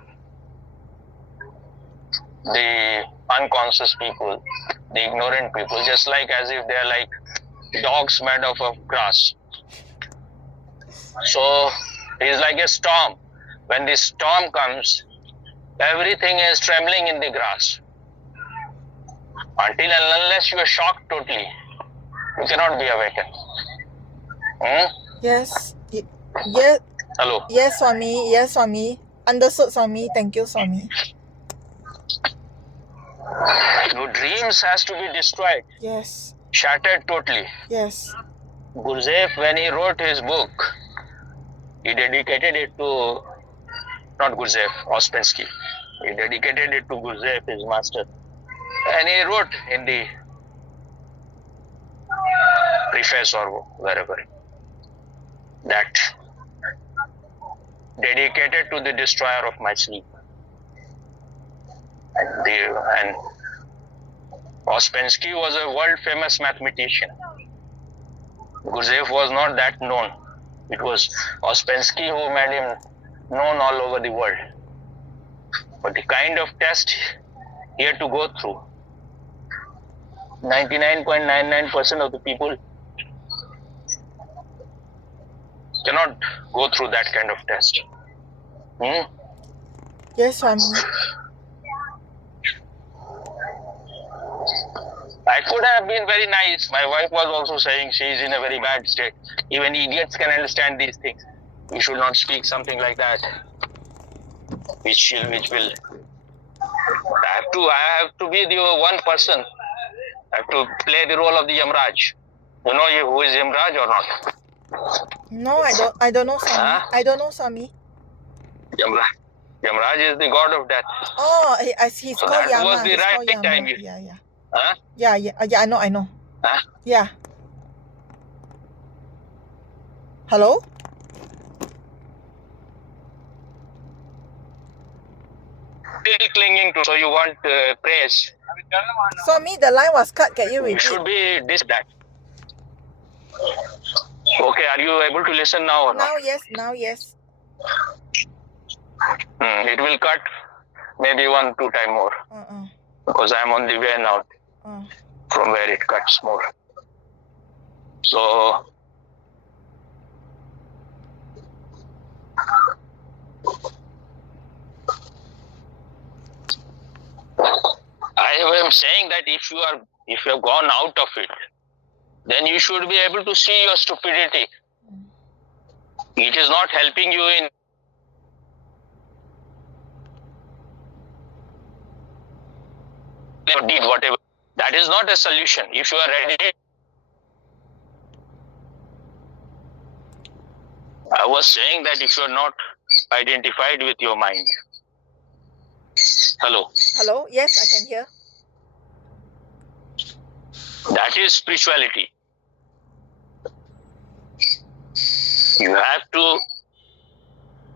the unconscious people, the ignorant people, just like as if they are like dogs made of grass. So it is like a storm. When the storm comes, everything is trembling in the grass. Until and unless you are shocked totally, you cannot be awakened. Yes. Yes. Hello. Yes, Swami. Yes, Swami. Understood, Swami. Thank you, Swami. Your dreams has to be destroyed. Yes. Shattered totally. Yes. Gurdjieff, when he wrote his book, he dedicated it to, not Gurdjieff, Ouspensky. He dedicated it to Gurdjieff, his master. And he wrote in the preface or wherever that dedicated to the destroyer of my sleep. And Ouspensky was a world famous mathematician. Gurdjieff was not that known. It was Ouspensky who made him known all over the world. But the kind of test he had to go through, 99.99% of the people cannot go through that kind of test. Yes, Swami. I could have been very nice. My wife was also saying she is in a very bad state. Even idiots can understand these things. We should not speak something like that. Which will. I have to be the one person. I have to play the role of the Yamraj. You know who is Yamraj or not? No, I don't know, Swami. Huh? I don't know, Swami. Yamraj is the god of death. Oh, he's So called that Yama. was the He's right called Yama. time. Yeah. Huh? Yeah, I know. Huh? Yeah. Hello? Still clinging to, so you want praise. Swami, the line was cut. Can you You repeat? should be that. Okay, are you able to listen now or not? Now yes. It will cut maybe 1-2 times more because I'm on the way now from where it cuts more. So I'm saying that if you have gone out of it, then you should be able to see your stupidity. It is not helping you in your deed, whatever. That is not a solution. If you are ready, I was saying that if you are not identified with your mind. Hello. Hello? Yes, I can hear. That is spirituality. You have to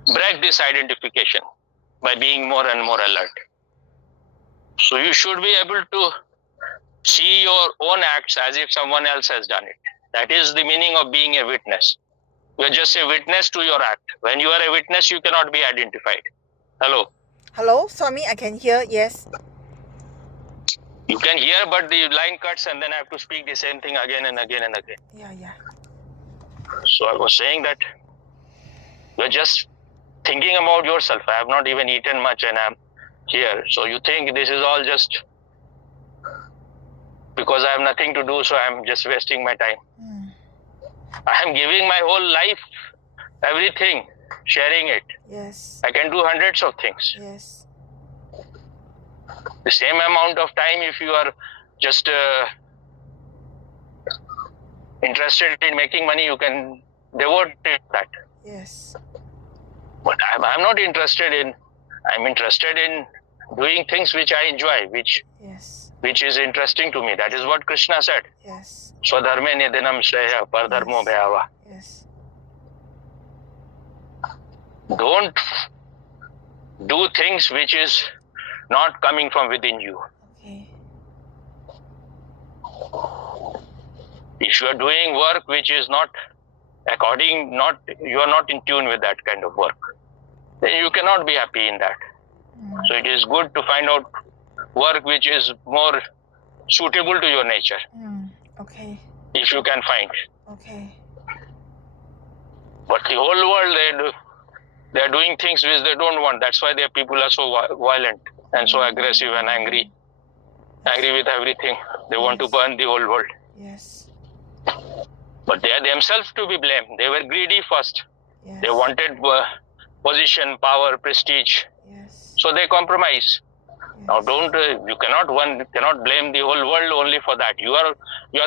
break this identification by being more and more alert. So you should be able to see your own acts as if someone else has done it. That is the meaning of being a witness. You are just a witness to your act. When you are a witness, you cannot be identified. Hello? Hello, Swami, I can hear. Yes. You can hear, but the line cuts and then I have to speak the same thing again and again and again. Yeah. So I was saying that you're just thinking about yourself. I have not even eaten much and I'm here. So you think this is all just because I have nothing to do, so I'm just wasting my time. I am giving my whole life, everything, sharing it. Yes. I can do hundreds of things. Yes. The same amount of time, if you are just interested in making money, you can devote to that. Yes. But I'm not interested in, I'm interested in doing things which I enjoy, which is interesting to me. That is what Krishna said. Yes. Swadharme nidhanam shreya pardharmo bhayava. Yes. Don't do things which is not coming from within you. Okay. If you are doing work which is not you are not in tune with that kind of work, then you cannot be happy in that. So it is good to find out work which is more suitable to your nature. Okay. If you can find. Okay. But the whole world, they are doing things which they don't want. That's why their people are so violent and so aggressive and angry with everything. They want to burn the whole world. Yes. But they are themselves to be blamed. They were greedy first. Yes. They wanted position, power, prestige. Yes. So they compromise. Now you cannot blame the whole world only for that. You are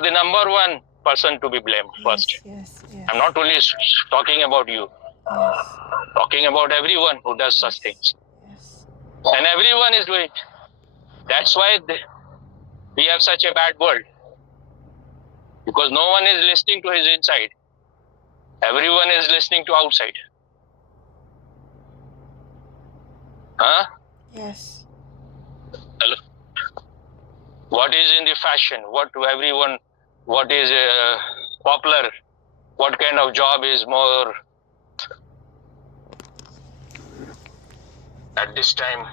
the number one person to be blamed first. Yes. I'm not only talking about you. Yes. Talking about everyone who does such things. Yes. And everyone is doing it. That's why we have such a bad world. Because no one is listening to his inside. Everyone is listening to outside. Huh? Yes. Hello? What is in the fashion? What is popular? What kind of job is more at this time?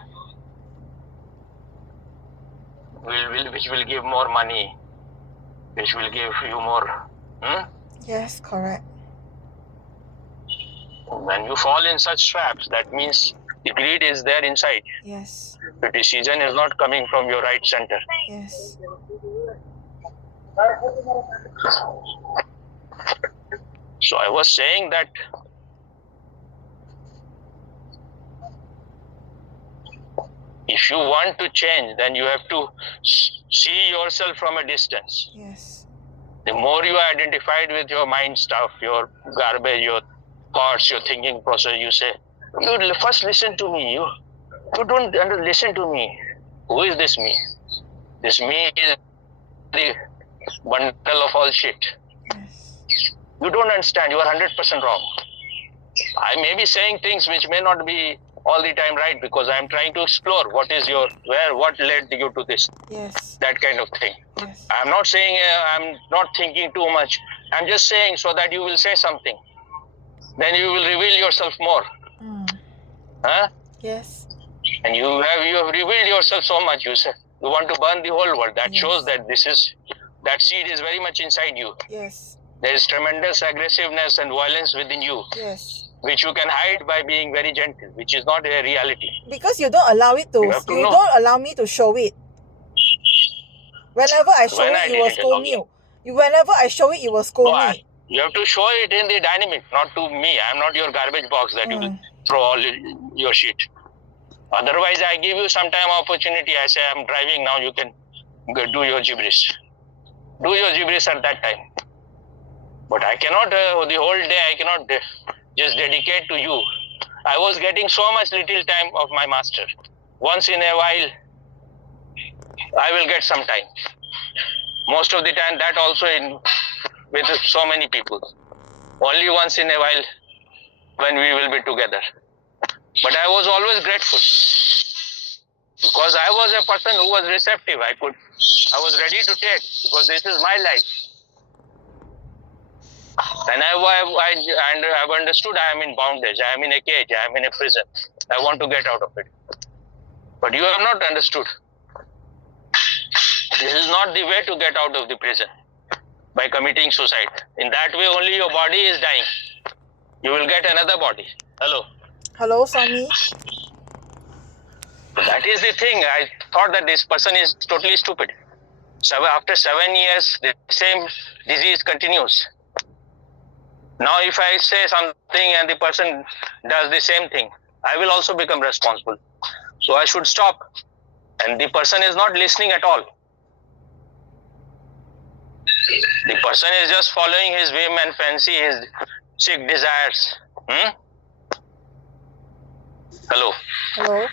Which will give more money? Which will give you more? Yes, correct. When you fall in such traps, that means the greed is there inside. Yes. The decision is not coming from your right center. Yes. So I was saying that if you want to change, then you have to see yourself from a distance. Yes. The more you are identified with your mind stuff, your garbage, your thoughts, your thinking process, you say, you first listen to me. You don't listen to me. Who is this me? This me is the bundle of all shit. Yes. You don't understand. You are 100% wrong. I may be saying things which may not be all the time right, because I am trying to explore what led you to this. Yes. That kind of thing. Yes. I'm not saying I'm not thinking too much. I'm just saying so that you will say something. Then you will reveal yourself more. Huh? Yes. And you have revealed yourself so much. You say you want to burn the whole world. That shows that that seed is very much inside you. Yes. There is tremendous aggressiveness and violence within you. Yes. Which you can hide by being very gentle, which is not a reality. Because you don't allow it to. You don't allow me to show it. Whenever I show When it, I you will didn't allow scold you. me. Whenever I show it, you will scold No, me. you have to show it in the dynamic, not to me. I'm not your garbage box that you will throw all your shit. Otherwise, I give you some time opportunity. I say, I'm driving now, you can go do your gibberish. Do your gibberish at that time. But I cannot, the whole day, I cannot just dedicate to you. I was getting so much little time of my master. Once in a while, I will get some time. Most of the time, that also with so many people. Only once in a while when we will be together. But I was always grateful because I was a person who was receptive. I was ready to take because this is my life. And I've understood I am in bondage. I am in a cage. I am in a prison. I want to get out of it. But you have not understood. This is not the way to get out of the prison by committing suicide. In that way, only your body is dying. You will get another body. Hello. Hello, Swami. That is the thing. I thought that this person is totally stupid. So after 7 years, the same disease continues. Now, if I say something and the person does the same thing, I will also become responsible. So I should stop. And the person is not listening at all. The person is just following his whim and fancy, his sick desires. Hello. Hello.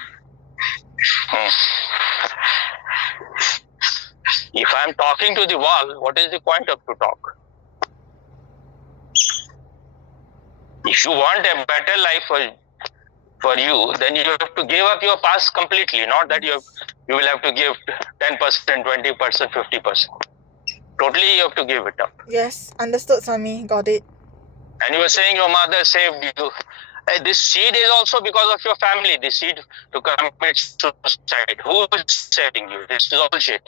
If I am talking to the wall, what is the point of to talk? If you want a better life for you, then you have to give up your past completely. Not that you will have to give 10%, 20%, 50%. Totally you have to give it up. Yes, understood, Swami. Got it. And you were saying your mother saved you. This seed is also because of your family. The seed to commit suicide. Who is saving you? This is all shit.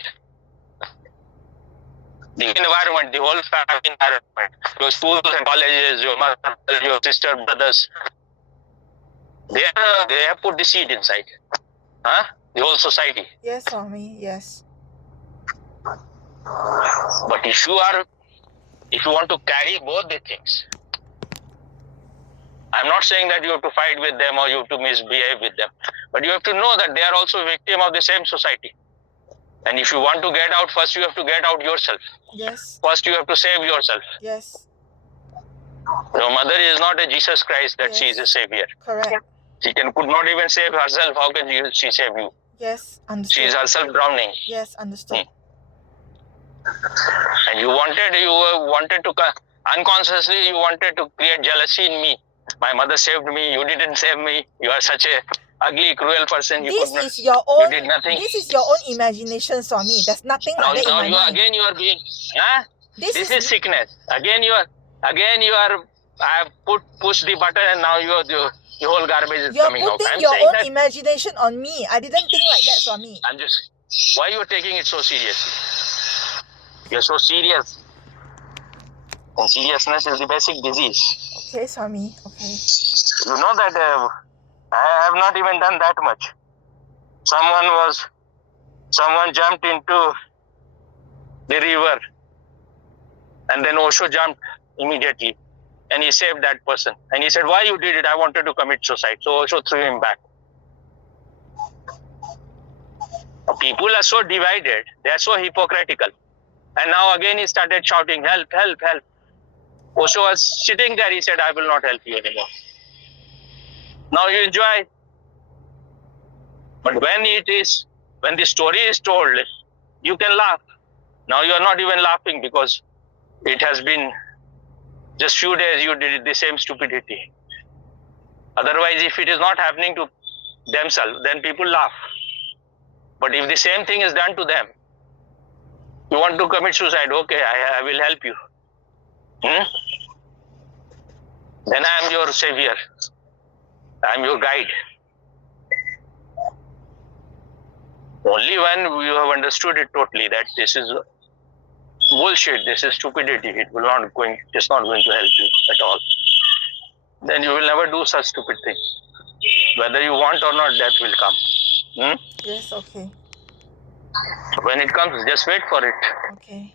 The environment, the whole family environment, your schools and colleges, your mother, your sister, brothers, they have put the seed inside. The whole society. Yes, Swami. Yes. But if you want to carry both the things, I'm not saying that you have to fight with them or you have to misbehave with them, but you have to know that they are also victim of the same society. And if you want to get out, first you have to get out yourself. Yes. First you have to save yourself. Yes. Your mother is not a Jesus Christ that she is a savior. Correct. She could not even save herself. How can she save you? Yes, understood. She is herself drowning. Yes, understood. And you wanted to unconsciously you wanted to create jealousy in me. My mother saved me. You didn't save me. You are such a ugly, cruel person. You did nothing. This is your own imagination, Swami. There's nothing like that in my mind. Again you are being. This is sickness. Again you are. I have pushed the button and now the whole garbage is coming out. You're putting your own imagination on me. I didn't think like that, Swami. Why you are taking it so seriously? You're so serious. And seriousness is the basic disease. Okay, Swami. Okay. You know that I have not even done that much. Someone jumped into the river and then Osho jumped immediately and he saved that person. And he said, why you did it? I wanted to commit suicide. So Osho threw him back. People are so divided. They are so hypocritical. And now again he started shouting, help, help, help. Osho was sitting there. He said, I will not help you anymore. Now you enjoy. But when the story is told, you can laugh. Now you are not even laughing because it has been just few days you did the same stupidity. Otherwise, if it is not happening to themselves, then people laugh. But if the same thing is done to them, you want to commit suicide, okay, I will help you. Then I am your savior. I am your guide. Only when you have understood it totally that this is bullshit, this is stupidity, it's not going to help you at all. Then you will never do such stupid things. Whether you want or not, death will come. Yes, okay. When it comes, just wait for it. Okay.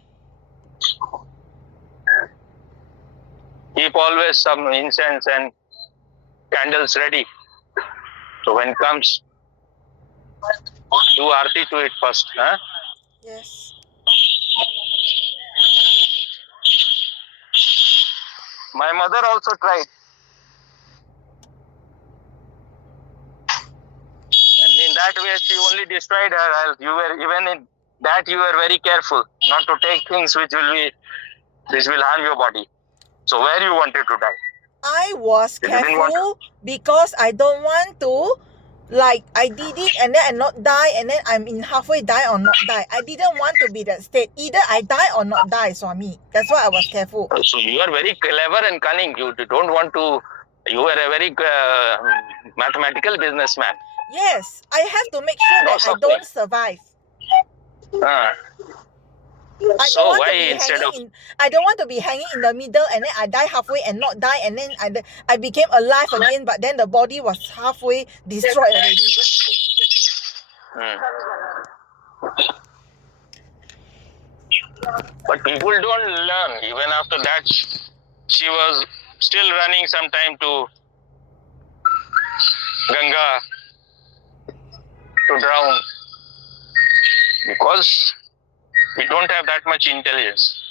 Keep always some incense and candles ready. So when it comes, do aarti to it first. Huh? Yes. My mother also tried. And in that way, she only destroyed her health. You were, even in that, you were very careful not to take things which will harm your body. So where you wanted to die? I was You didn't want careful because I don't want to, like, I did it and then I not die and then I'm in halfway die or not die. I didn't want to be that state. Either I die or not die, Swami. That's why I was careful. So you are very clever and cunning. You don't want to. You are a very mathematical businessman. Yes, I have to make sure No that I suffering. don't survive. Ah. I So don't want why to be instead hanging of in. I don't want to be hanging in the middle and then I die halfway and not die and then I became alive again, but then the body was halfway destroyed already. Hmm. But people don't learn. Even after that, she was still running sometime to Ganga to drown because we don't have that much intelligence.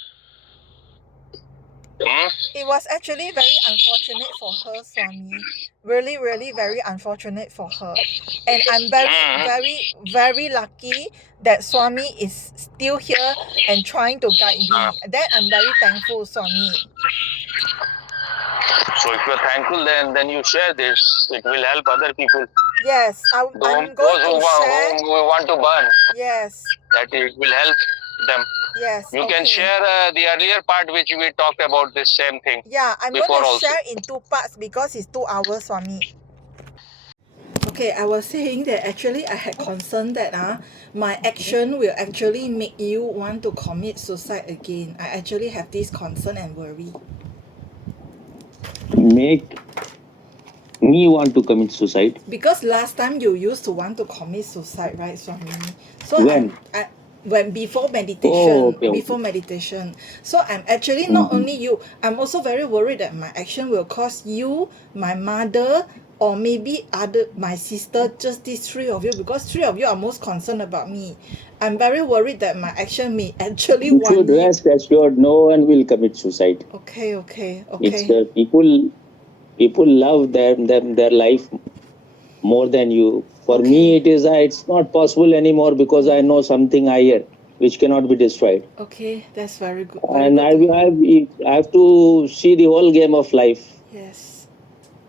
Hmm? It was actually very unfortunate for her, Swami. Really, really very unfortunate for her. And I'm very lucky that Swami is still here and trying to guide me. That I'm very thankful, Swami. So if you're thankful, then you share this. It will help other people. Yes, I'm Those going who to share. whom we want to burn, Yes, that it will help them. yes. You can okay. share the earlier part which we talked about this same thing. Yeah, I'm before going to also. share in 2 parts because it's 2 hours, Swami. Okay, I was saying that actually I had concern that my action will actually make you want to commit suicide again. I actually have this concern and worry. Make me want to commit suicide. Because last time you used to want to commit suicide, right, Swami? So When? when before meditation, Oh, okay, okay. before meditation. So I'm actually not Mhm. only you, I'm also very worried that my action will cause you, my mother, or maybe my sister, just these 3 of you, because 3 of you are most concerned about me. I'm very worried that my action may actually You want should you. rest assured no one will commit suicide. Okay. It's people love their life more than you. For me, it's not possible anymore because I know something higher which cannot be destroyed. Okay, that's very good. And I have to see the whole game of life. Yes.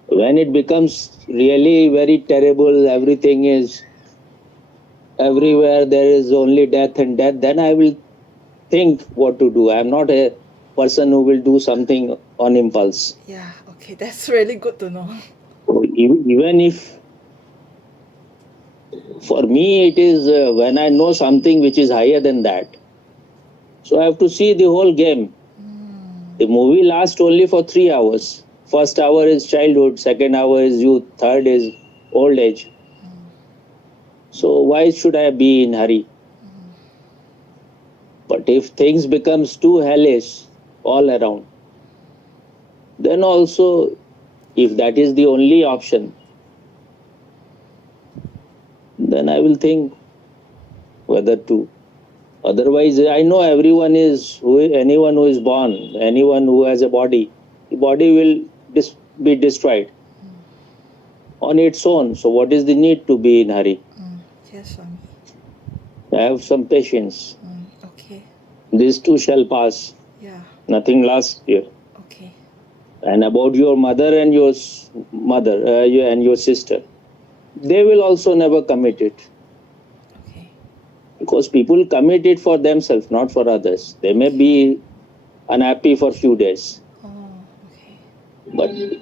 When it becomes really very terrible, everything is everywhere, there is only death and death, then I will think what to do. I'm not a person who will do something on impulse. Yeah, okay, that's really good to know. Even if for me it is when I know something which is higher than that, so I have to see the whole game. The movie lasts only for 3 hours. First hour is childhood, second hour is youth, third is old age. So why should I be in hurry? But if things becomes too hellish all around, then also if that is the only option, then I will think whether to. Otherwise, I know anyone who is born, anyone who has a body, the body will be destroyed on its own. So what is the need to be in hurry? Yes, Swami. Have some patience. Okay. This too shall pass. Yeah. Nothing lasts here. Okay. And about your mother and your sister, they will also never commit it. Okay. Because people commit it for themselves, not for others. They may be unhappy for few days. Oh, okay.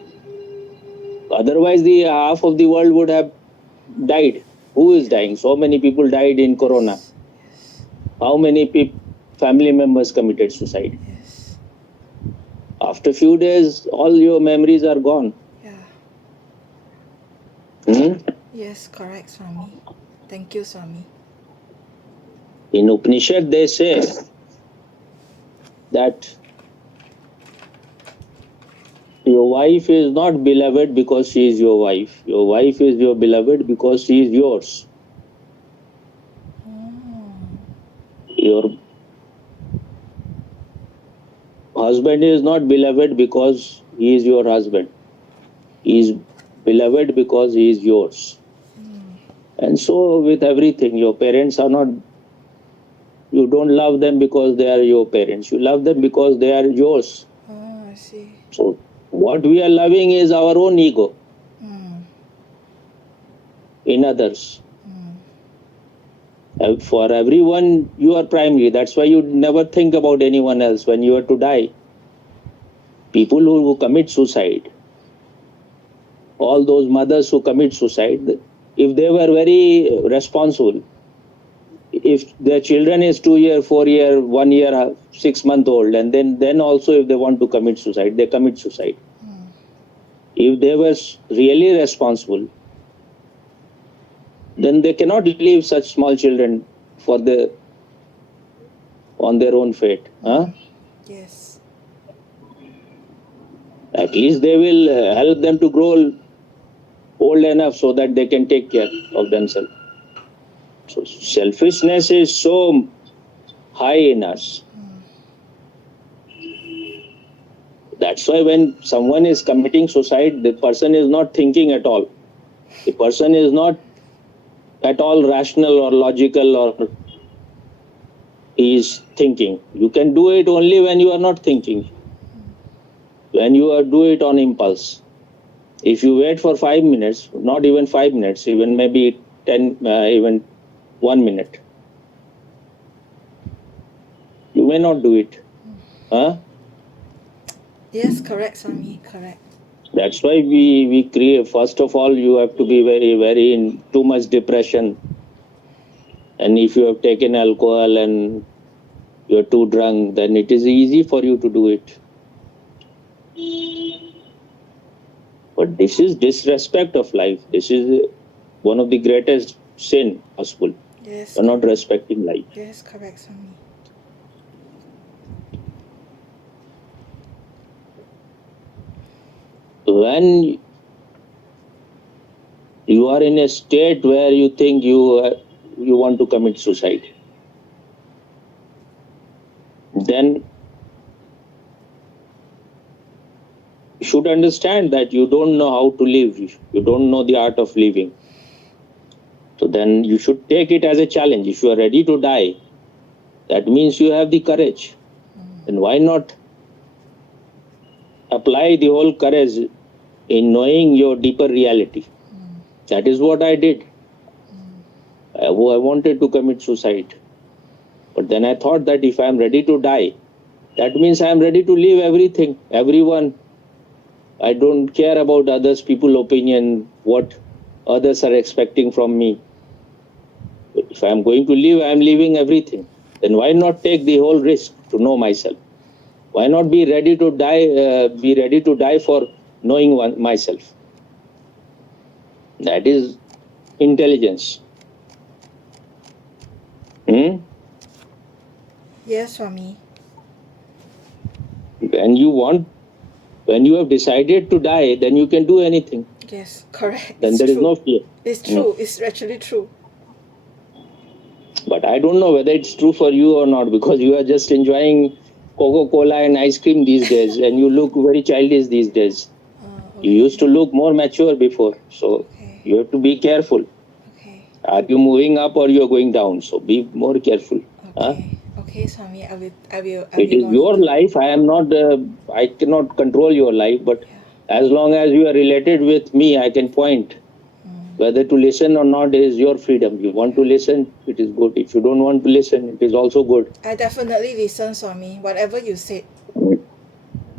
But otherwise, the half of the world would have died. Who is dying? So many people died in Corona. Yes. How many family members committed suicide? Yes. After few days, all your memories are gone. Yeah. Yes, correct, Swami. Thank you, Swami. In Upanishad, they say that your wife is not beloved because she is your wife. Your wife is your beloved because she is yours. Your husband is not beloved because he is your husband. He is beloved because he is yours. And so with everything, your parents are not, you don't love them because they are your parents. You love them because they are yours. Oh, I see. So what we are loving is our own ego in others. For everyone, you are primary. That's why you never think about anyone else when you are to die. People who commit suicide, all those mothers who commit suicide, if they were very responsible, if their children is 2 year, 4 year, 1 year, 6 month old, and then also if they want to commit suicide, they commit suicide. If they were really responsible, then they cannot leave such small children for on their own fate. Huh? Yes. At least they will help them to grow old enough so that they can take care of themselves. So selfishness is so high in us. That's why when someone is committing suicide, the person is not thinking at all. The person is not at all rational or logical, or he is thinking. You can do it only when you are not thinking. When you do it on impulse. If you wait for 5 minutes, not even 5 minutes, even maybe 10, even 1 minute, you may not do it. Huh? Yes, correct, Swami, correct. That's why we create, first of all, you have to be very in too much depression. And if you have taken alcohol and you're too drunk, then it is easy for you to do it. But this is disrespect of life. This is one of the greatest sin possible. Yes. You're not respecting life. Yes, correct, Swami. When you are in a state where you think you want to commit suicide, then you should understand that you don't know how to live. You don't know the art of living. So then you should take it as a challenge. If you are ready to die, that means you have the courage. And why not apply the whole courage in knowing your deeper reality? That is what I did. I wanted to commit suicide. But then I thought that if I am ready to die, that means I am ready to leave everything, everyone. I don't care about others, people's opinion, what others are expecting from me. If I am going to leave, I am leaving everything. Then why not take the whole risk to know myself? Why not be ready to die? Be ready to die for knowing myself. That is intelligence. Yes, Swami. When you have decided to die, then you can do anything. Yes, correct. Then It's there is true. no fear. It's true. It's actually true. But I don't know whether it's true for you or not, because you are just enjoying Coca-Cola and ice cream these days, and you look very childish these days. You used to look more mature before, so you have to be careful. Okay. Are you moving up or you are going down? So be more careful. Okay. Okay, Swami. I will. It is your life. I cannot control your life, but as long as you are related with me, I can point. Whether to listen or not is your freedom. You want to listen, it is good. If you don't want to listen, it is also good. I definitely listen, Swami. Whatever you said.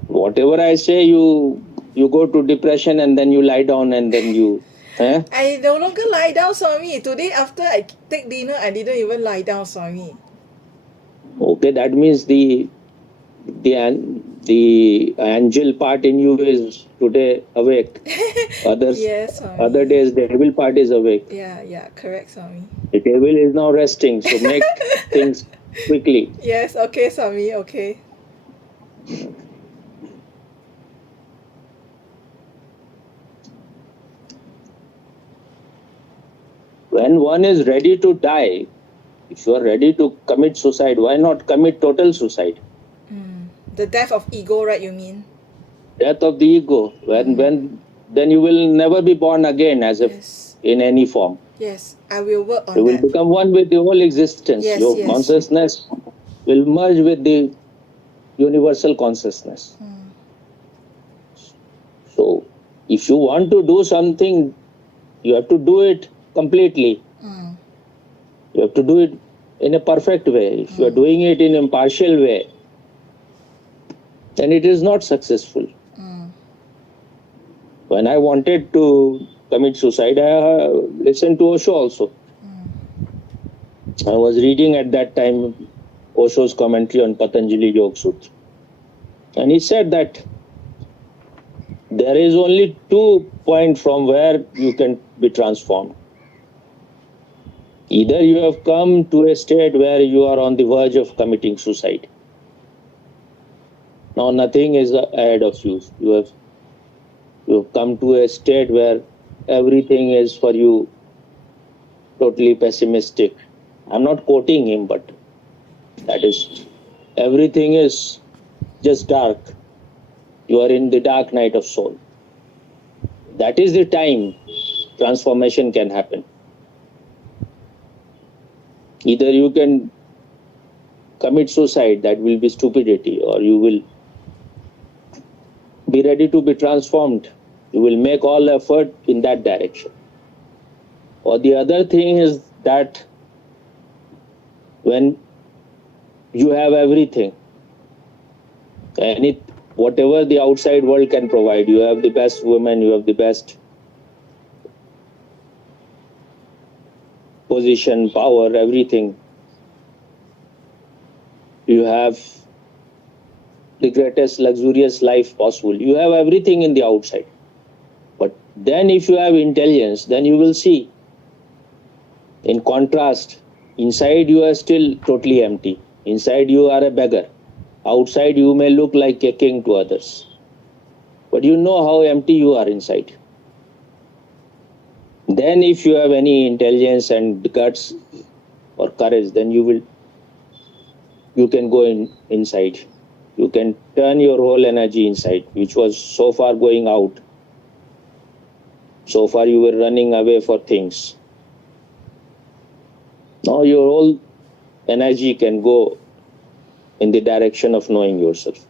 Whatever I say, you go to depression and then you lie down and then you. I no longer lie down, Swami. Today after I take dinner, I didn't even lie down, Swami. Okay, that means the the angel part in you is today awake. Yes, Swami. Other days, the devil part is awake. Yeah, correct, Swami. The devil is now resting, so make things quickly. Yes, okay, Swami, okay. When one is ready to die, if you are ready to commit suicide, why not commit total suicide? The death of ego, right, you mean? Death of the ego. Then you will never be born again Yes. in any form. Yes, I will work on You will that. become one with the whole existence. Yes, Your yes. consciousness will merge with the universal consciousness. So, if you want to do something, you have to do it completely. You have to do it in a perfect way. If you are doing it in a partial way, then it is not successful. When I wanted to commit suicide, I listened to Osho also. I was reading at that time Osho's commentary on Patanjali Yoga Sutra. And he said that there is only 2 points from where you can be transformed. Either you have come to a state where you are on the verge of committing suicide. Now nothing is ahead of you. You have come to a state where everything is for you totally pessimistic. I'm not quoting him, but that is, everything is just dark. You are in the dark night of soul. That is the time transformation can happen. Either you can commit suicide, that will be stupidity, or you will be ready to be transformed. You will make all effort in that direction. Or the other thing is that when you have everything, and whatever the outside world can provide, you have the best women, you have the best position, power, everything. You have the greatest luxurious life possible. You have everything in the outside. But then if you have intelligence, then you will see, in contrast, inside you are still totally empty. Inside you are a beggar. Outside you may look like a king to others. But you know how empty you are inside. Then if you have any intelligence and guts or courage, then you can go inside. You can turn your whole energy inside, which was so far going out. So far you were running away for things. Now your whole energy can go in the direction of knowing yourself.